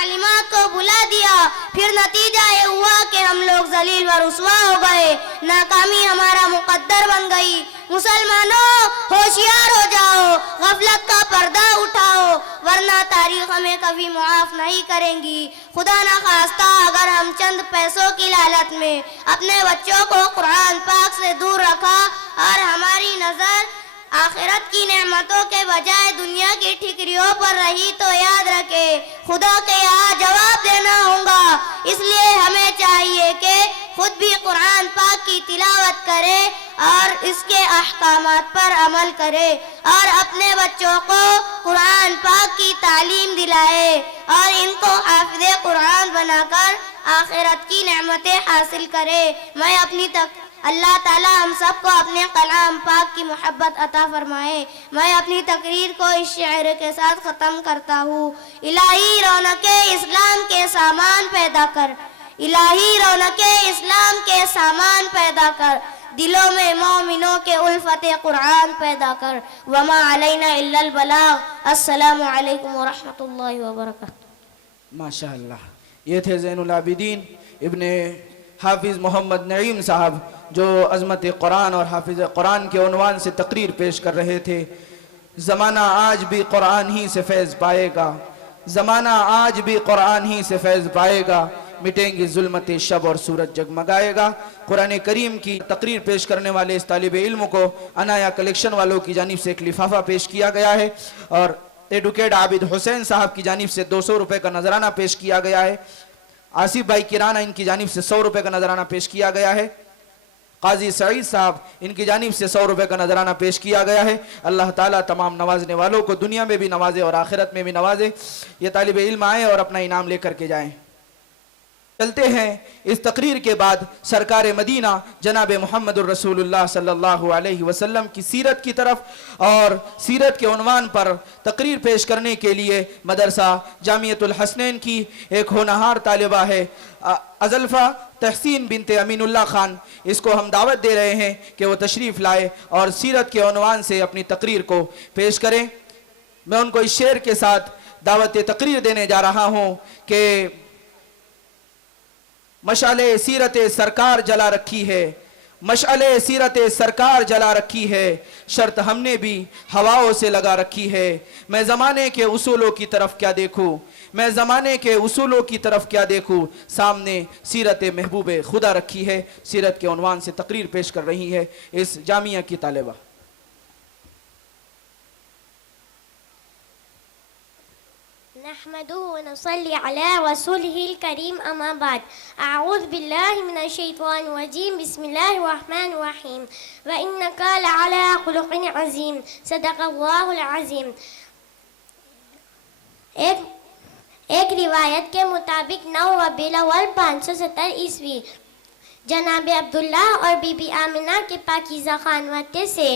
تعلیمات کو بلا دیا، پھر نتیجہ یہ ہوا کہ ہم لوگ ذلیل و رسوا ہو گئے، ناکامی ہمارا مقدر بن گئی۔ مسلمانوں ہوشیار ہو جاؤ، غفلت کا پردہ اٹھاؤ، ورنہ تاریخ ہمیں کبھی معاف نہیں کریں گی۔ خدا نخواستہ اگر ہم چند پیسوں کی لالچ میں اپنے بچوں کو قرآن پاک سے دور رکھا اور ہماری نظر آخرت کی نعمتوں کے بجائے دنیا کی ٹھکریوں پر رہی تو یاد رکھے خدا کے یہاں جواب دینا ہوگا۔ اس لیے ہمیں چاہیے کہ خود بھی قرآن پاک کی تلاوت کرے اور اس کے احکامات پر عمل کرے اور اپنے بچوں کو قرآن پاک کی تعلیم دلائے اور ان کو حافظ قرآن بنا کر آخرت کی نعمتیں حاصل کرے۔ میں اللہ تعالیٰ ہم سب کو اپنے کلام پاک کی محبت عطا فرمائے۔ میں اپنی تقریر کو اس شعر کے ساتھ ختم کرتا ہوں۔ الہی رونق اسلام کے سامان پیدا کر، الہی رونق اسلام کے سامان پیدا کر، دلوں میں مومنوں کے الفت قرآن پیدا کر۔ وما علینا الا البلاغ۔ السلام علیکم ورحمۃ اللہ وبرکاتہ۔ ماشاءاللہ، یہ تھے زین العابدین ابن حافظ محمد نعیم صاحب جو عظمت قرآن اور حافظ قرآن کے عنوان سے تقریر پیش کر رہے تھے۔ زمانہ آج بھی قرآن ہی سے فیض پائے گا، زمانہ آج بھی قرآن ہی سے فیض پائے گا، مٹیں گی ظلمت شب اور سورج جگمگائے گا۔ قرآن کریم کی تقریر پیش کرنے والے اس طالب علم کو عنایا کلیکشن والوں کی جانب سے ایک لفافہ پیش کیا گیا ہے اور ایڈوکیٹ عابد حسین صاحب کی جانب سے 200 روپے کا نذرانہ پیش کیا گیا ہے۔ آصف بھائی کرانہ ان کی جانب سے 100 روپے کا نذرانہ پیش کیا گیا ہے۔ قاضی سعید صاحب ان کی جانب سے 100 روپے کا نذرانہ پیش کیا گیا ہے۔ اللہ تعالیٰ تمام نوازنے والوں کو دنیا میں بھی نوازے اور آخرت میں بھی نوازے۔ یہ طالب علم آئے اور اپنا انعام لے کر کے جائیں۔ چلتے ہیں اس تقریر کے بعد سرکار مدینہ جناب محمد الرسول اللہ صلی اللہ علیہ وسلم کی سیرت کی طرف، اور سیرت کے عنوان پر تقریر پیش کرنے کے لیے مدرسہ جامعۃ الحسنین کی ایک ہونہار طالبہ ہے ازلفہ تحسین بنت امین اللہ خان۔ اس کو ہم دعوت دے رہے ہیں کہ وہ تشریف لائے اور سیرت کے عنوان سے اپنی تقریر کو پیش کریں۔ میں ان کو اس شعر کے ساتھ دعوت تقریر دینے جا رہا ہوں کہ مشعل سیرت سرکار جلا رکھی ہے، مشعل سیرت سرکار جلا رکھی ہے، شرط ہم نے بھی ہواؤں سے لگا رکھی ہے۔ میں زمانے کے اصولوں کی طرف کیا دیکھوں، میں زمانے کے اصولوں کی طرف کیا دیکھوں، سامنے سیرت محبوب خدا رکھی ہے۔ سیرت کے عنوان سے تقریر پیش کر رہی ہے اس جامعہ کی طالبہ۔ نحمده ونصلي على رسوله الكريم أما بعد أعوذ بالله من الشيطان الرجيم بسم الله الرحمن الرحيم وإنك لعلى خلق عظيم صدق الله العظيم۔ ایک روایت کے مطابق 9 ربیع الاول 570 عیسوی جناب عبداللہ اور بی بی آمنہ کے پاکیزہ خانواتے سے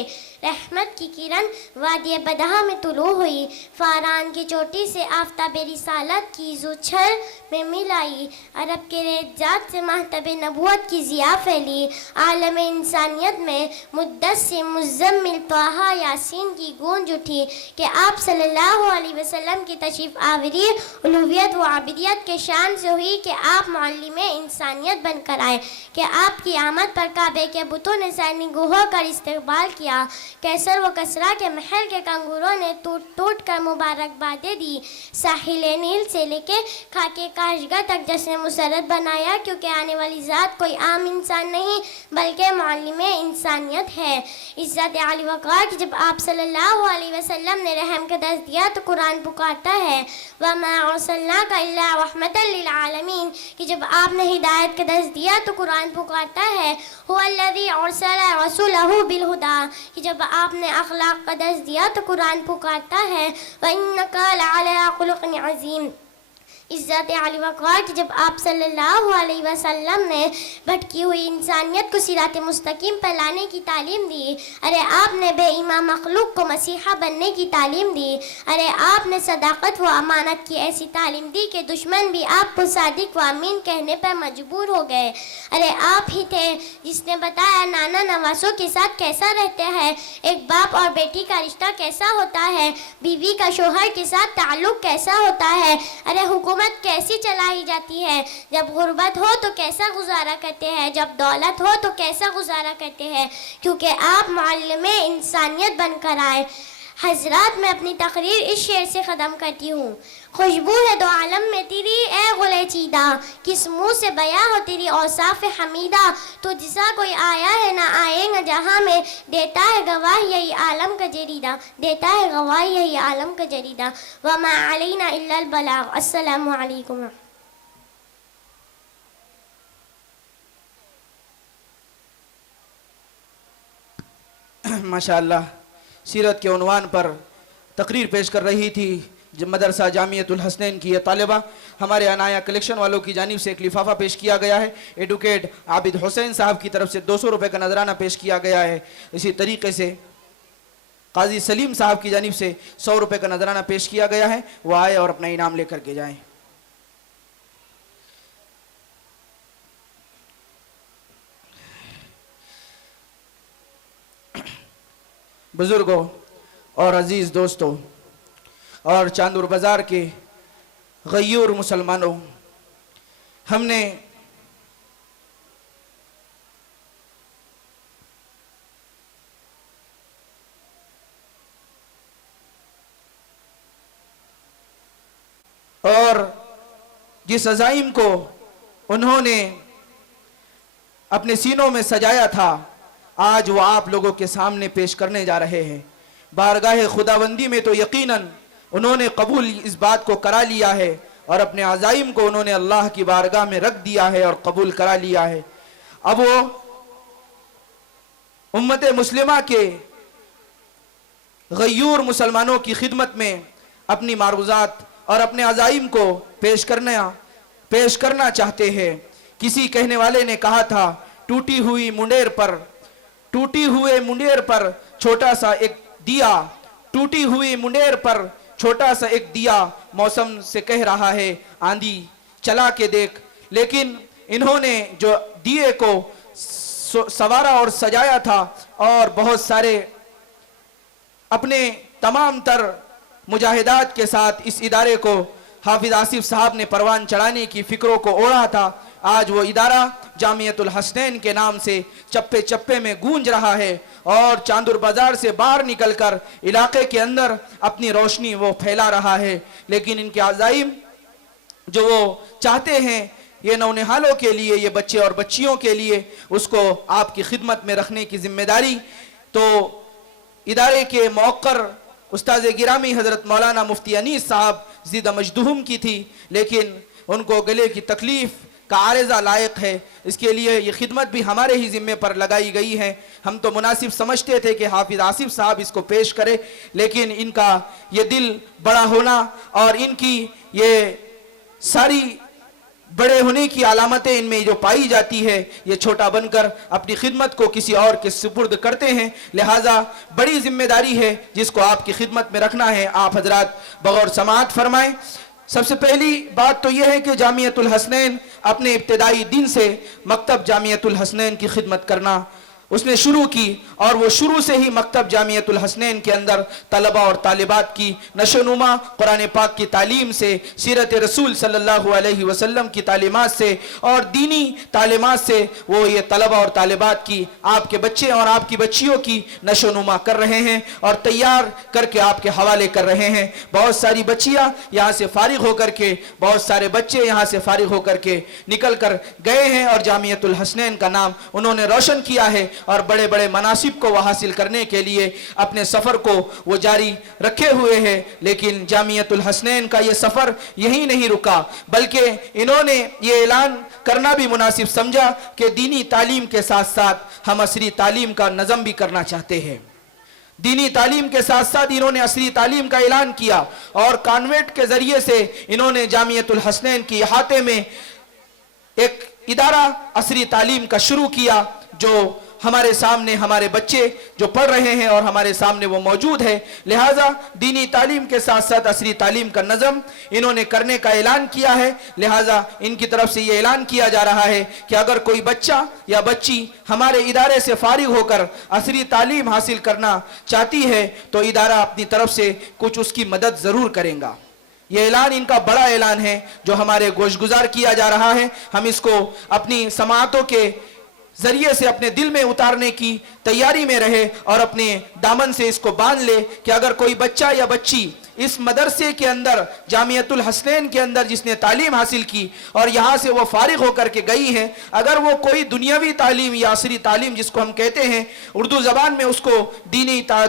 رحمت کی کرن وادی بدہا میں طلوع ہوئی، فاران کی چوٹی سے آفتاب رسالت کی زوچھر میں مل آئی، عرب کے ریجات سے مہتب نبوت کی ضیاء پھیلی، عالم انسانیت میں مدت سے مزمل طٰہٰ یاسین کی گونج اٹھی کہ آپ صلی اللہ علیہ وسلم کی تشریف آوری الوہیت و عابدیت کے شان سے ہوئی کہ آپ معلم انسانیت بن کر آئے، کہ آپ کی آمد پر کعبے کے بتوں نے سینی گوہر کر استقبال کیا، کیسر و کسرا کے محل کے کنگوروں نے ٹوٹ ٹوٹ کر مبارکبادیں دی، ساحل نیل سے لے کے خاکے کاشگاہ تک جشن مسرت بنایا، کیونکہ آنے والی ذات کوئی عام انسان نہیں بلکہ معلم انسانیت ہے۔ عزت علی وقار کہ جب آپ صلی اللہ علیہ وسلم نے رحم کا درس دیا تو قرآن پکارتا ہے وَمَا أَرْسَلْنَاكَ إِلَّا رَحْمَةً لِلْعَالَمِينَ، کہ جب آپ نے ہدایت کا درس دیا تو قرآن پکارتا ہے هُوَ الَّذِي أَرْسَلَ رَسُولَهُ بِالْهُدَى، کہ جب آپ نے اخلاق کا درس دیا تو قرآن پکارتا ہے وَإِنَّكَ لَعَلَىٰ خُلُقٍ عَظِيمٍ۔ عزت علی وقار کہ جب آپ صلی اللہ علیہ وسلم نے بھٹکی ہوئی انسانیت کو صراط مستقیم پر لانے کی تعلیم دی، ارے آپ نے بے ایمان مخلوق کو مسیحا بننے کی تعلیم دی، ارے آپ نے صداقت و امانت کی ایسی تعلیم دی کہ دشمن بھی آپ کو صادق و امین کہنے پر مجبور ہو گئے، ارے آپ ہی تھے جس نے بتایا نانا نواسوں کے ساتھ کیسا رہتے ہیں، ایک باپ اور بیٹی کا رشتہ کیسا ہوتا ہے، بیوی کا شوہر کے ساتھ تعلق کیسا ہوتا ہے، ارے حکومت حکومت کیسی چلائی جاتی ہے، جب غربت ہو تو کیسا گزارا کرتے ہیں، جب دولت ہو تو کیسا گزارا کرتے ہیں، کیونکہ آپ معلم انسانیت بن کر آئے۔ حضرات، میں اپنی تقریر اس شعر سے ختم کرتی ہوں۔ خوشبو ہے دو عالم میں تیری اے گلے چیدہ، کس منہ سے بیاں ہو تیری اوصاف حمیدہ، تو جسا کوئی آیا ہے نہ آئے گا جہاں میں، دیتا ہے گواہ یہی عالم کا جریدہ، دیتا ہے گواہ یہی عالم کا جریدہ۔ وما علینا الا البلاغ۔ السلام علیکم۔ ماشاءاللہ، سیرت کے عنوان پر تقریر پیش کر رہی تھی مدرسہ جامعۃ الحسنین کی یہ طالبہ۔ ہمارے عنایا کلیکشن والوں کی جانب سے ایک لفافہ پیش کیا گیا ہے۔ ایڈوکیٹ عابد حسین صاحب کی طرف سے 200 روپے کا نذرانہ پیش کیا گیا ہے۔ اسی طریقے سے قاضی سلیم صاحب کی جانب سے 100 روپے کا نذرانہ پیش کیا گیا ہے، وہ آئے اور اپنا انعام لے کر کے جائیں۔ بزرگوں اور عزیز دوستوں اور چاندور بازار کے غیور مسلمانوں، ہم نے اور جس عزائم کو انہوں نے اپنے سینوں میں سجایا تھا، آج وہ آپ لوگوں کے سامنے پیش کرنے جا رہے ہیں۔ بارگاہ خداوندی میں تو یقیناً انہوں نے قبول اس بات کو کرا لیا ہے، اور اپنے عزائم کو انہوں نے اللہ کی بارگاہ میں رکھ دیا ہے اور قبول کرا لیا ہے۔ اب وہ امت مسلمہ کے غیور مسلمانوں کی خدمت میں اپنی معروضات اور اپنے عزائم کو پیش کرنا چاہتے ہیں۔ کسی کہنے والے نے کہا تھا، ٹوٹی ہوئے منڈیر پر چھوٹا سا ایک دیا، ٹوٹی ہوئی منڈیر پر چھوٹا سا ایک دیا، موسم سے کہہ رہا ہے آندھی چلا کے دیکھ۔ لیکن انہوں نے جو دیے کو سوارا اور سجایا تھا، اور بہت سارے اپنے تمام تر مجاہدات کے ساتھ اس ادارے کو حافظ آصف صاحب نے پروان چڑھانے کی فکروں کو اوڑھا تھا، آج وہ ادارہ جامعۃ الحسنین کے نام سے چپے چپے میں گونج رہا ہے، اور چاندور بازار سے باہر نکل کر علاقے کے اندر اپنی روشنی وہ پھیلا رہا ہے۔ لیکن ان کے عزائم جو وہ چاہتے ہیں یہ نونہالوں کے لیے، یہ بچے اور بچیوں کے لیے، اس کو آپ کی خدمت میں رکھنے کی ذمہ داری تو ادارے کے موقر استاذ گرامی حضرت مولانا مفتی انیس صاحب زیدہ مجدہم کی تھی، لیکن ان کو گلے کی تکلیف کا عارضہ لائق ہے، اس کے لیے یہ خدمت بھی ہمارے ہی ذمے پر لگائی گئی ہے۔ ہم تو مناسب سمجھتے تھے کہ حافظ آصف صاحب اس کو پیش کرے، لیکن ان کا یہ دل بڑا ہونا اور ان کی یہ ساری بڑے ہونے کی علامتیں ان میں جو پائی جاتی ہے، یہ چھوٹا بن کر اپنی خدمت کو کسی اور کے سپرد کرتے ہیں، لہٰذا بڑی ذمہ داری ہے جس کو آپ کی خدمت میں رکھنا ہے۔ آپ حضرات بغور سماعت فرمائیں۔ سب سے پہلی بات تو یہ ہے کہ جامعۃ الحسنین اپنے ابتدائی دن سے مکتب جامعۃ الحسنین کی خدمت کرنا اس نے شروع کی، اور وہ شروع سے ہی مکتب جامعۃ الحسنین کے اندر طلبہ اور طالبات کی نشو و نما قرآن پاک کی تعلیم سے، سیرت رسول صلی اللہ علیہ وسلم کی تعلیمات سے اور دینی تعلیمات سے وہ یہ طلبہ اور طالبات کی، آپ کے بچے اور آپ کی بچیوں کی نشو و نما کر رہے ہیں اور تیار کر کے آپ کے حوالے کر رہے ہیں۔ بہت ساری بچیاں یہاں سے فارغ ہو کر کے، بہت سارے بچے یہاں سے فارغ ہو کر کے نکل کر گئے ہیں، اور جامعۃ الحسنین کا نام انہوں نے روشن کیا ہے، اور بڑے بڑے مناصب کو وہ حاصل کرنے کے لیے اپنے سفر کو وہ جاری رکھے ہوئے ہیں۔ لیکن جامعۃ الحسنین کا یہ سفر یہی نہیں رکا، بلکہ انہوں نے یہ اعلان کرنا بھی مناسب سمجھا کہ دینی تعلیم کے ساتھ ساتھ ہم عصری تعلیم کا نظم بھی کرنا چاہتے ہیں۔ دینی تعلیم کے ساتھ ساتھ انہوں نے عصری تعلیم کا اعلان کیا، اور کانوینٹ کے ذریعے سے انہوں نے جامعۃ الحسنین کی احاطے میں ایک ادارہ عصری تعلیم کا شروع کیا، جو ہمارے سامنے ہمارے بچے جو پڑھ رہے ہیں اور ہمارے سامنے وہ موجود ہے۔ لہٰذا دینی تعلیم کے ساتھ ساتھ عصری تعلیم کا نظم انہوں نے کرنے کا اعلان کیا ہے، لہٰذا ان کی طرف سے یہ اعلان کیا جا رہا ہے کہ اگر کوئی بچہ یا بچی ہمارے ادارے سے فارغ ہو کر عصری تعلیم حاصل کرنا چاہتی ہے تو ادارہ اپنی طرف سے کچھ اس کی مدد ضرور کرے گا۔ یہ اعلان ان کا بڑا اعلان ہے جو ہمارے گوش گزار کیا جا رہا ہے. ہم اس کو اپنی سماعتوں کے ذریعے سے اپنے دل میں اتارنے کی تیاری میں رہے اور اپنے دامن سے اس کو باندھ لے کہ اگر کوئی بچہ یا بچی اس مدرسے کے اندر جامعۃ الحسنین کے اندر جس نے تعلیم حاصل کی اور یہاں سے وہ فارغ ہو کر کے گئی ہیں، اگر وہ کوئی دنیاوی تعلیم یا عصری تعلیم جس کو ہم کہتے ہیں اردو زبان میں اس کو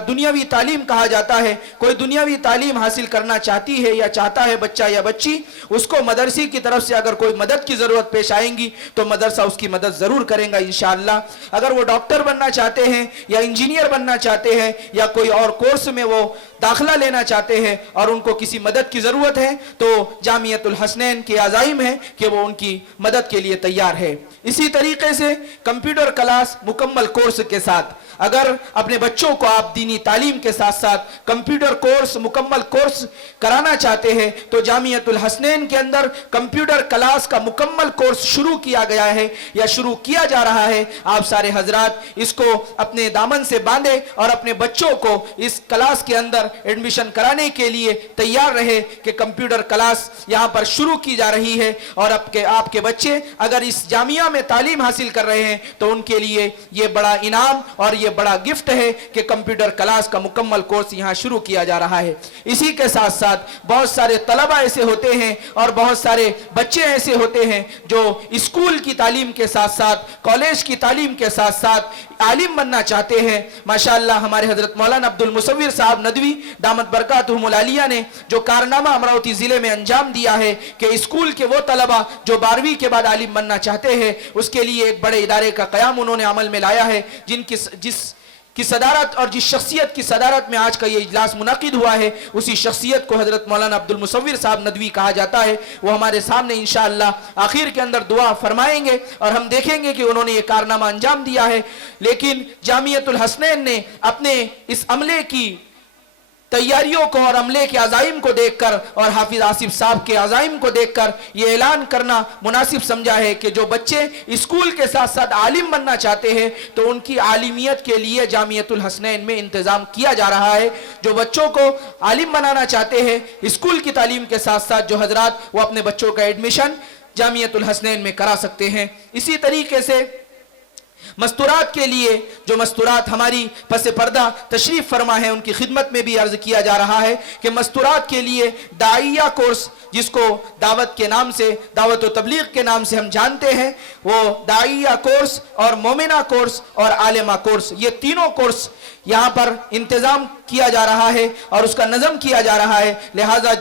دنیاوی تعلیم کہا جاتا ہے، کوئی دنیاوی تعلیم حاصل کرنا چاہتی ہے یا چاہتا ہے بچہ یا بچی، اس کو مدرسے کی طرف سے اگر کوئی مدد کی ضرورت پیش آئیں گی تو مدرسہ اس کی مدد ضرور کرے گا انشاءاللہ. اگر وہ ڈاکٹر بننا چاہتے ہیں یا انجینئر بننا چاہتے ہیں یا کوئی اور کورس میں وہ داخلہ لینا چاہتے ہیں اور ان کو کسی مدد کی ضرورت ہے تو جامعۃ الحسنین کے عزائم ہیں کہ وہ ان کی مدد کے لیے تیار ہے. اسی طریقے سے کمپیوٹر کلاس مکمل کورس کے ساتھ اگر اپنے بچوں کو آپ دینی تعلیم کے ساتھ ساتھ کمپیوٹر کورس مکمل کورس کرانا چاہتے ہیں تو جامعۃ الحسنین کے اندر کمپیوٹر کلاس کا مکمل کورس شروع کیا گیا ہے یا شروع کیا جا رہا ہے. آپ سارے حضرات اس کو اپنے دامن سے باندھے اور اپنے بچوں کو اس کلاس کے اندر ایڈمیشن کرانے کے لیے تیار رہے کہ کمپیوٹر کلاس یہاں پر شروع کی جا رہی ہے اور آپ کے بچے اگر اس جامعہ میں تعلیم حاصل کر رہے ہیں تو ان کے لیے یہ بڑا انعام اور یہ بڑا گفٹ ہے کہ کمپیوٹر کلاس کا مکمل کورس یہاں شروع کیا جا رہا ہے. اسی کے ساتھ ساتھ بہت سارے طلبہ ایسے ہوتے ہیں اور بہت سارے بچے ایسے ہوتے ہیں جو اسکول کی تعلیم کے ساتھ ساتھ کالج کی تعلیم کے ساتھ ساتھ عالم بننا چاہتے ہیں. ماشاءاللہ ہمارے حضرت مولانا عبد المصور صاحب ندوی دامت برکاتہم العالیہ نے جو کارنامہ امراوتی ضلع میں انجام دیا ہے کہ اسکول کے وہ طلبہ جو 12ویں کے بعد عالم بننا چاہتے ہیں اس کے لیے ایک بڑے ادارے کا قیام انہوں نے عمل میں لایا ہے، جس کی صدارت اور جس شخصیت کی صدارت میں آج کا یہ اجلاس منعقد ہوا ہے اسی شخصیت کو حضرت مولانا عبد المصور صاحب ندوی کہا جاتا ہے. وہ ہمارے سامنے انشاءاللہ آخر کے اندر دعا فرمائیں گے اور ہم دیکھیں گے کہ انہوں نے یہ کارنامہ انجام دیا ہے. لیکن جامعۃ الحسنین نے اپنے اس عملے کی تیاریوں کو اور عملے کے عزائم کو دیکھ کر اور حافظ آصف صاحب کے عزائم کو دیکھ کر یہ اعلان کرنا مناسب سمجھا ہے کہ جو بچے اسکول کے ساتھ ساتھ عالم بننا چاہتے ہیں تو ان کی عالمیت کے لیے جامعۃ الحسنین میں انتظام کیا جا رہا ہے. جو بچوں کو عالم بنانا چاہتے ہیں اسکول کی تعلیم کے ساتھ ساتھ جو حضرات وہ اپنے بچوں کا ایڈمیشن جامعۃ الحسنین میں کرا سکتے ہیں. اسی طریقے سے مستورات کے لیے جو مستورات ہماری پس پردہ تشریف فرما ہے ان کی خدمت میں بھی عرض کیا جا رہا ہے کہ مستورات کے لیے داعیہ کورس جس کو دعوت کے نام سے دعوت و تبلیغ کے نام سے ہم جانتے ہیں وہ داعیہ کورس اور مومنہ کورس اور عالمہ کورس یہ تینوں کورس یہاں پر انتظام کیا جا رہا ہے اور اس کا نظم کیا جا رہا ہے. لہٰذا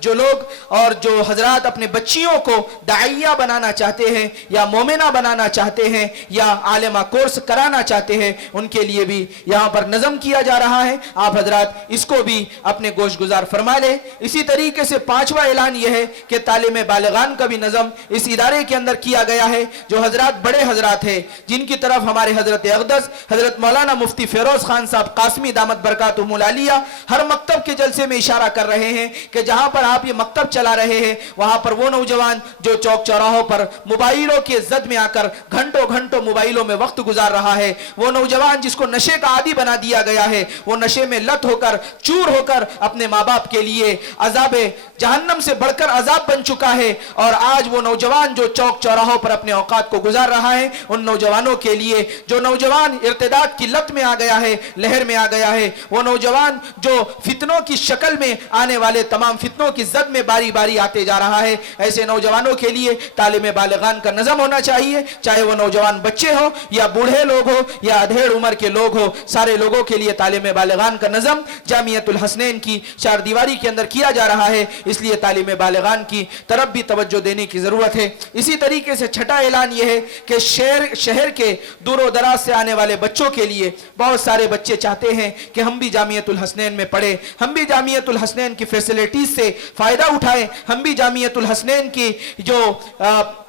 جو لوگ اور جو حضرات اپنے بچیوں کو داعیہ بنانا چاہتے ہیں یا مومنہ بنانا چاہتے ہیں یا عالمہ کورس کرانا چاہتے ہیں ان کے لیے بھی یہاں پر نظم کیا جا رہا ہے. آپ حضرات اس کو بھی اپنے گوش گزار فرما لیں. اسی طریقے سے 5واں اعلان یہ ہے کہ تعلیم بالغان کا بھی نظم اس ادارے کے اندر کیا گیا ہے. جو حضرات بڑے حضرات ہیں جن کی طرف ہمارے حضرت اقدس حضرت مولانا مفتی فیروز خان صاحب قاسمی دامت برکاتہم العالیہ ہر مکتب کے جلسے میں اشارہ کر رہے ہیں کہ جہاں پر آپ یہ مکتب چلا رہے ہیں وہاں پر وہ نوجوان جو چوک چوراہوں پر موبائلوں کے زد میں آ کر گھنٹوں گھنٹوں موبائلوں میں وقت گزار رہا ہے، وہ نوجوان جس کو نشے کا عادی بنا دیا گیا ہے، وہ نشے میں لت ہو کر چور ہو کر اپنے ماں باپ کے لیے عذاب جہنم سے بڑھ کر عذاب بن چکا ہے، اور آج وہ نوجوان جو چوک چوراہوں پر اپنے اوقات کو گزار رہا ہے ان نوجوانوں کے لیے جو نوجوان ارتداد کی لت میں آ گیا ہے، لہر میں آ گیا ہے، وہ نوجوان جو فتنوں کی شکل میں آنے والے تمام فتنوں کی زد میں باری باری آتے جا رہا ہے، ایسے نوجوانوں کے لیے تعلیم بالغان کا نظم ہونا چاہیے، چاہے وہ نوجوان بچے ہو یا بوڑھے لوگ ہو یا ادھیڑ عمر کے لوگ ہو، سارے لوگوں کے لیے تعلیم بالغان کا نظم جامعۃ الحسنین کی چار دیواری کے اندر کیا جا رہا ہے، اس لیے تعلیم بالغان کی طرف بھی توجہ دینے کی ضرورت ہے. اسی طریقے سے چھٹا اعلان یہ ہے کہ شہر کے دور و دراز سے آنے والے بچوں کے لیے بہت سارے بچے چاہتے ہیں کہ ہم بھی جامعۃ الحسنین میں پڑھیں، ہم بھی جامعۃ الحسنین کی فیسلٹیز سے فائدہ اٹھائیں، ہم بھی جامعۃ الحسنین کی جو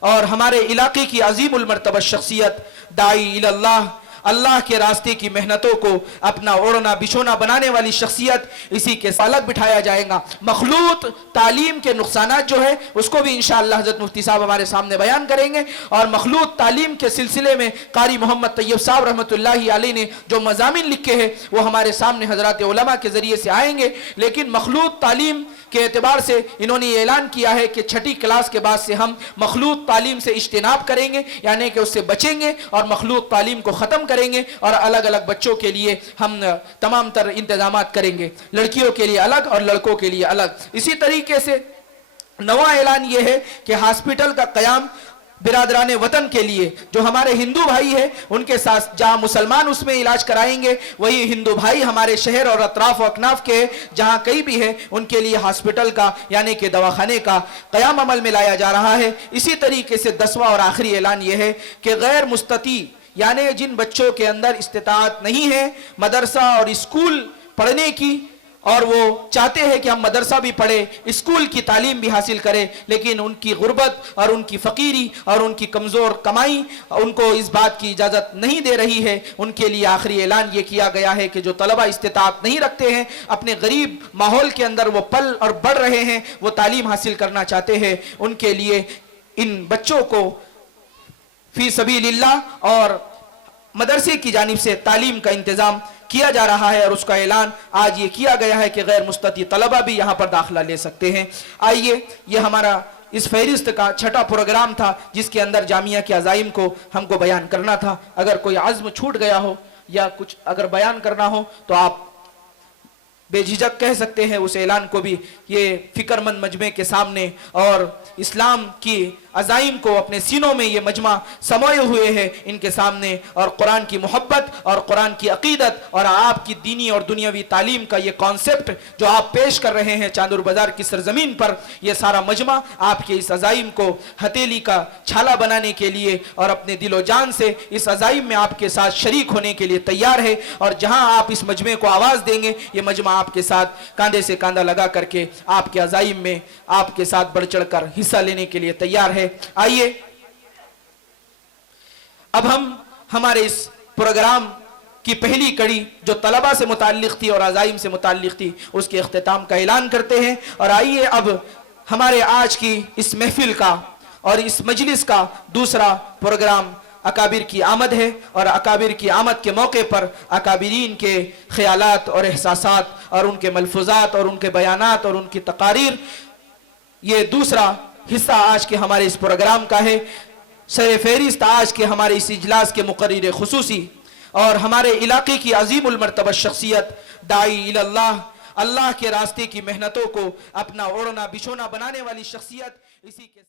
اور ہمارے علاقے کی عظیم المرتبہ شخصیت داعی اللہ، اللہ کے راستے کی محنتوں کو اپنا اوڑھنا بچھونا بنانے والی شخصیت، اسی کے الگ بٹھایا جائے گا۔ مخلوط تعلیم کے نقصانات جو ہے اس کو بھی انشاءاللہ حضرت مفتی صاحب ہمارے سامنے بیان کریں گے، اور مخلوط تعلیم کے سلسلے میں قاری محمد طیب صاحب رحمۃ اللہ علیہ نے جو مضامین لکھے ہیں وہ ہمارے سامنے حضرات علماء کے ذریعے سے آئیں گے۔ لیکن مخلوط تعلیم کے اعتبار سے انہوں نے یہ اعلان کیا ہے کہ 6ٹھی کلاس کے بعد سے ہم مخلوط تعلیم سے اجتناب کریں گے، یعنی کہ اس سے بچیں گے اور مخلوط تعلیم کو ختم کریں گے، اور الگ الگ بچوں کے لیے ہم تمام تر انتظامات کریں گے، لڑکیوں کے لیے الگ اور لڑکوں کے لیے الگ۔ اسی طریقے سے نواں اعلان یہ ہے کہ ہاسپٹل کا قیام برادران وطن کے لیے، جو ہمارے ہندو بھائی ہیں ان کے ساتھ جہاں مسلمان اس میں علاج کرائیں گے، وہی ہندو بھائی ہمارے شہر اور اطراف و اکناف کے جہاں کئی بھی ہیں ان کے لیے ہاسپٹل کا یعنی کہ دواخانے کا قیام عمل میں لایا جا رہا ہے۔ اسی طریقے سے 10واں اور آخری اعلان یہ ہے کہ غیر مستطیع یعنی جن بچوں کے اندر استطاعت نہیں ہے مدرسہ اور اسکول پڑھنے کی، اور وہ چاہتے ہیں کہ ہم مدرسہ بھی پڑھیں، اسکول کی تعلیم بھی حاصل کریں، لیکن ان کی غربت اور ان کی فقیری اور ان کی کمزور کمائی ان کو اس بات کی اجازت نہیں دے رہی ہے، ان کے لیے آخری اعلان یہ کیا گیا ہے کہ جو طلبہ استطاعت نہیں رکھتے ہیں، اپنے غریب ماحول کے اندر وہ پل اور بڑھ رہے ہیں، وہ تعلیم حاصل کرنا چاہتے ہیں، ان کے لیے ان بچوں کو فی سبیل اللہ اور مدرسے کی جانب سے تعلیم کا انتظام کیا جا رہا ہے، اور اس کا اعلان آج یہ کیا گیا ہے کہ غیر مستطیع طلبہ بھی یہاں پر داخلہ لے سکتے ہیں۔ آئیے، یہ ہمارا اس فہرست کا 6ٹھا پروگرام تھا جس کے اندر جامعہ کے عزائم کو ہم کو بیان کرنا تھا۔ اگر کوئی عزم چھوٹ گیا ہو یا کچھ اگر بیان کرنا ہو تو آپ بے جھجک کہہ سکتے ہیں، اس اعلان کو بھی یہ فکر مند مجمع کے سامنے، اور اسلام کی عزائم کو اپنے سینوں میں یہ مجمع سموئے ہوئے ہیں ان کے سامنے، اور قرآن کی محبت اور قرآن کی عقیدت اور آپ کی دینی اور دنیاوی تعلیم کا یہ کانسیپٹ جو آپ پیش کر رہے ہیں چاندور بازار کی سرزمین پر، یہ سارا مجمع آپ کے اس عزائم کو ہتھیلی کا چھالا بنانے کے لیے اور اپنے دل و جان سے اس عزائم میں آپ کے ساتھ شریک ہونے کے لیے تیار ہے، اور جہاں آپ اس مجمع کو آواز دیں گے یہ مجمع آپ کے ساتھ کاندھے سے کاندھا لگا کر کے آپ کے عزائم میں آپ کے ساتھ بڑھ چڑھ کر حصہ لینے کے لیے تیار ہے۔ آئیے اب ہم ہمارے اس پروگرام کی پہلی کڑی جو طلبہ سے متعلق تھی اور عزائم سے متعلق تھی اس کے اختتام کا اعلان کرتے ہیں، اور آئیے اب ہمارے آج کی اس محفل کا اور اس مجلس کا دوسرا پروگرام اکابر کی آمد ہے، اور اکابر کی آمد کے موقع پر اکابرین کے خیالات اور احساسات اور ان کے ملفوظات اور ان کے بیانات اور ان کی تقاریر، یہ دوسرا حصہ آج کے ہمارے اس پروگرام کا ہے۔ سر فہرست آج کے ہمارے اس اجلاس کے مقرر خصوصی اور ہمارے علاقے کی عظیم المرتبہ شخصیت داعی اللہ، اللہ کے راستے کی محنتوں کو اپنا اوڑھنا بچھونا بنانے والی شخصیت، اسی کے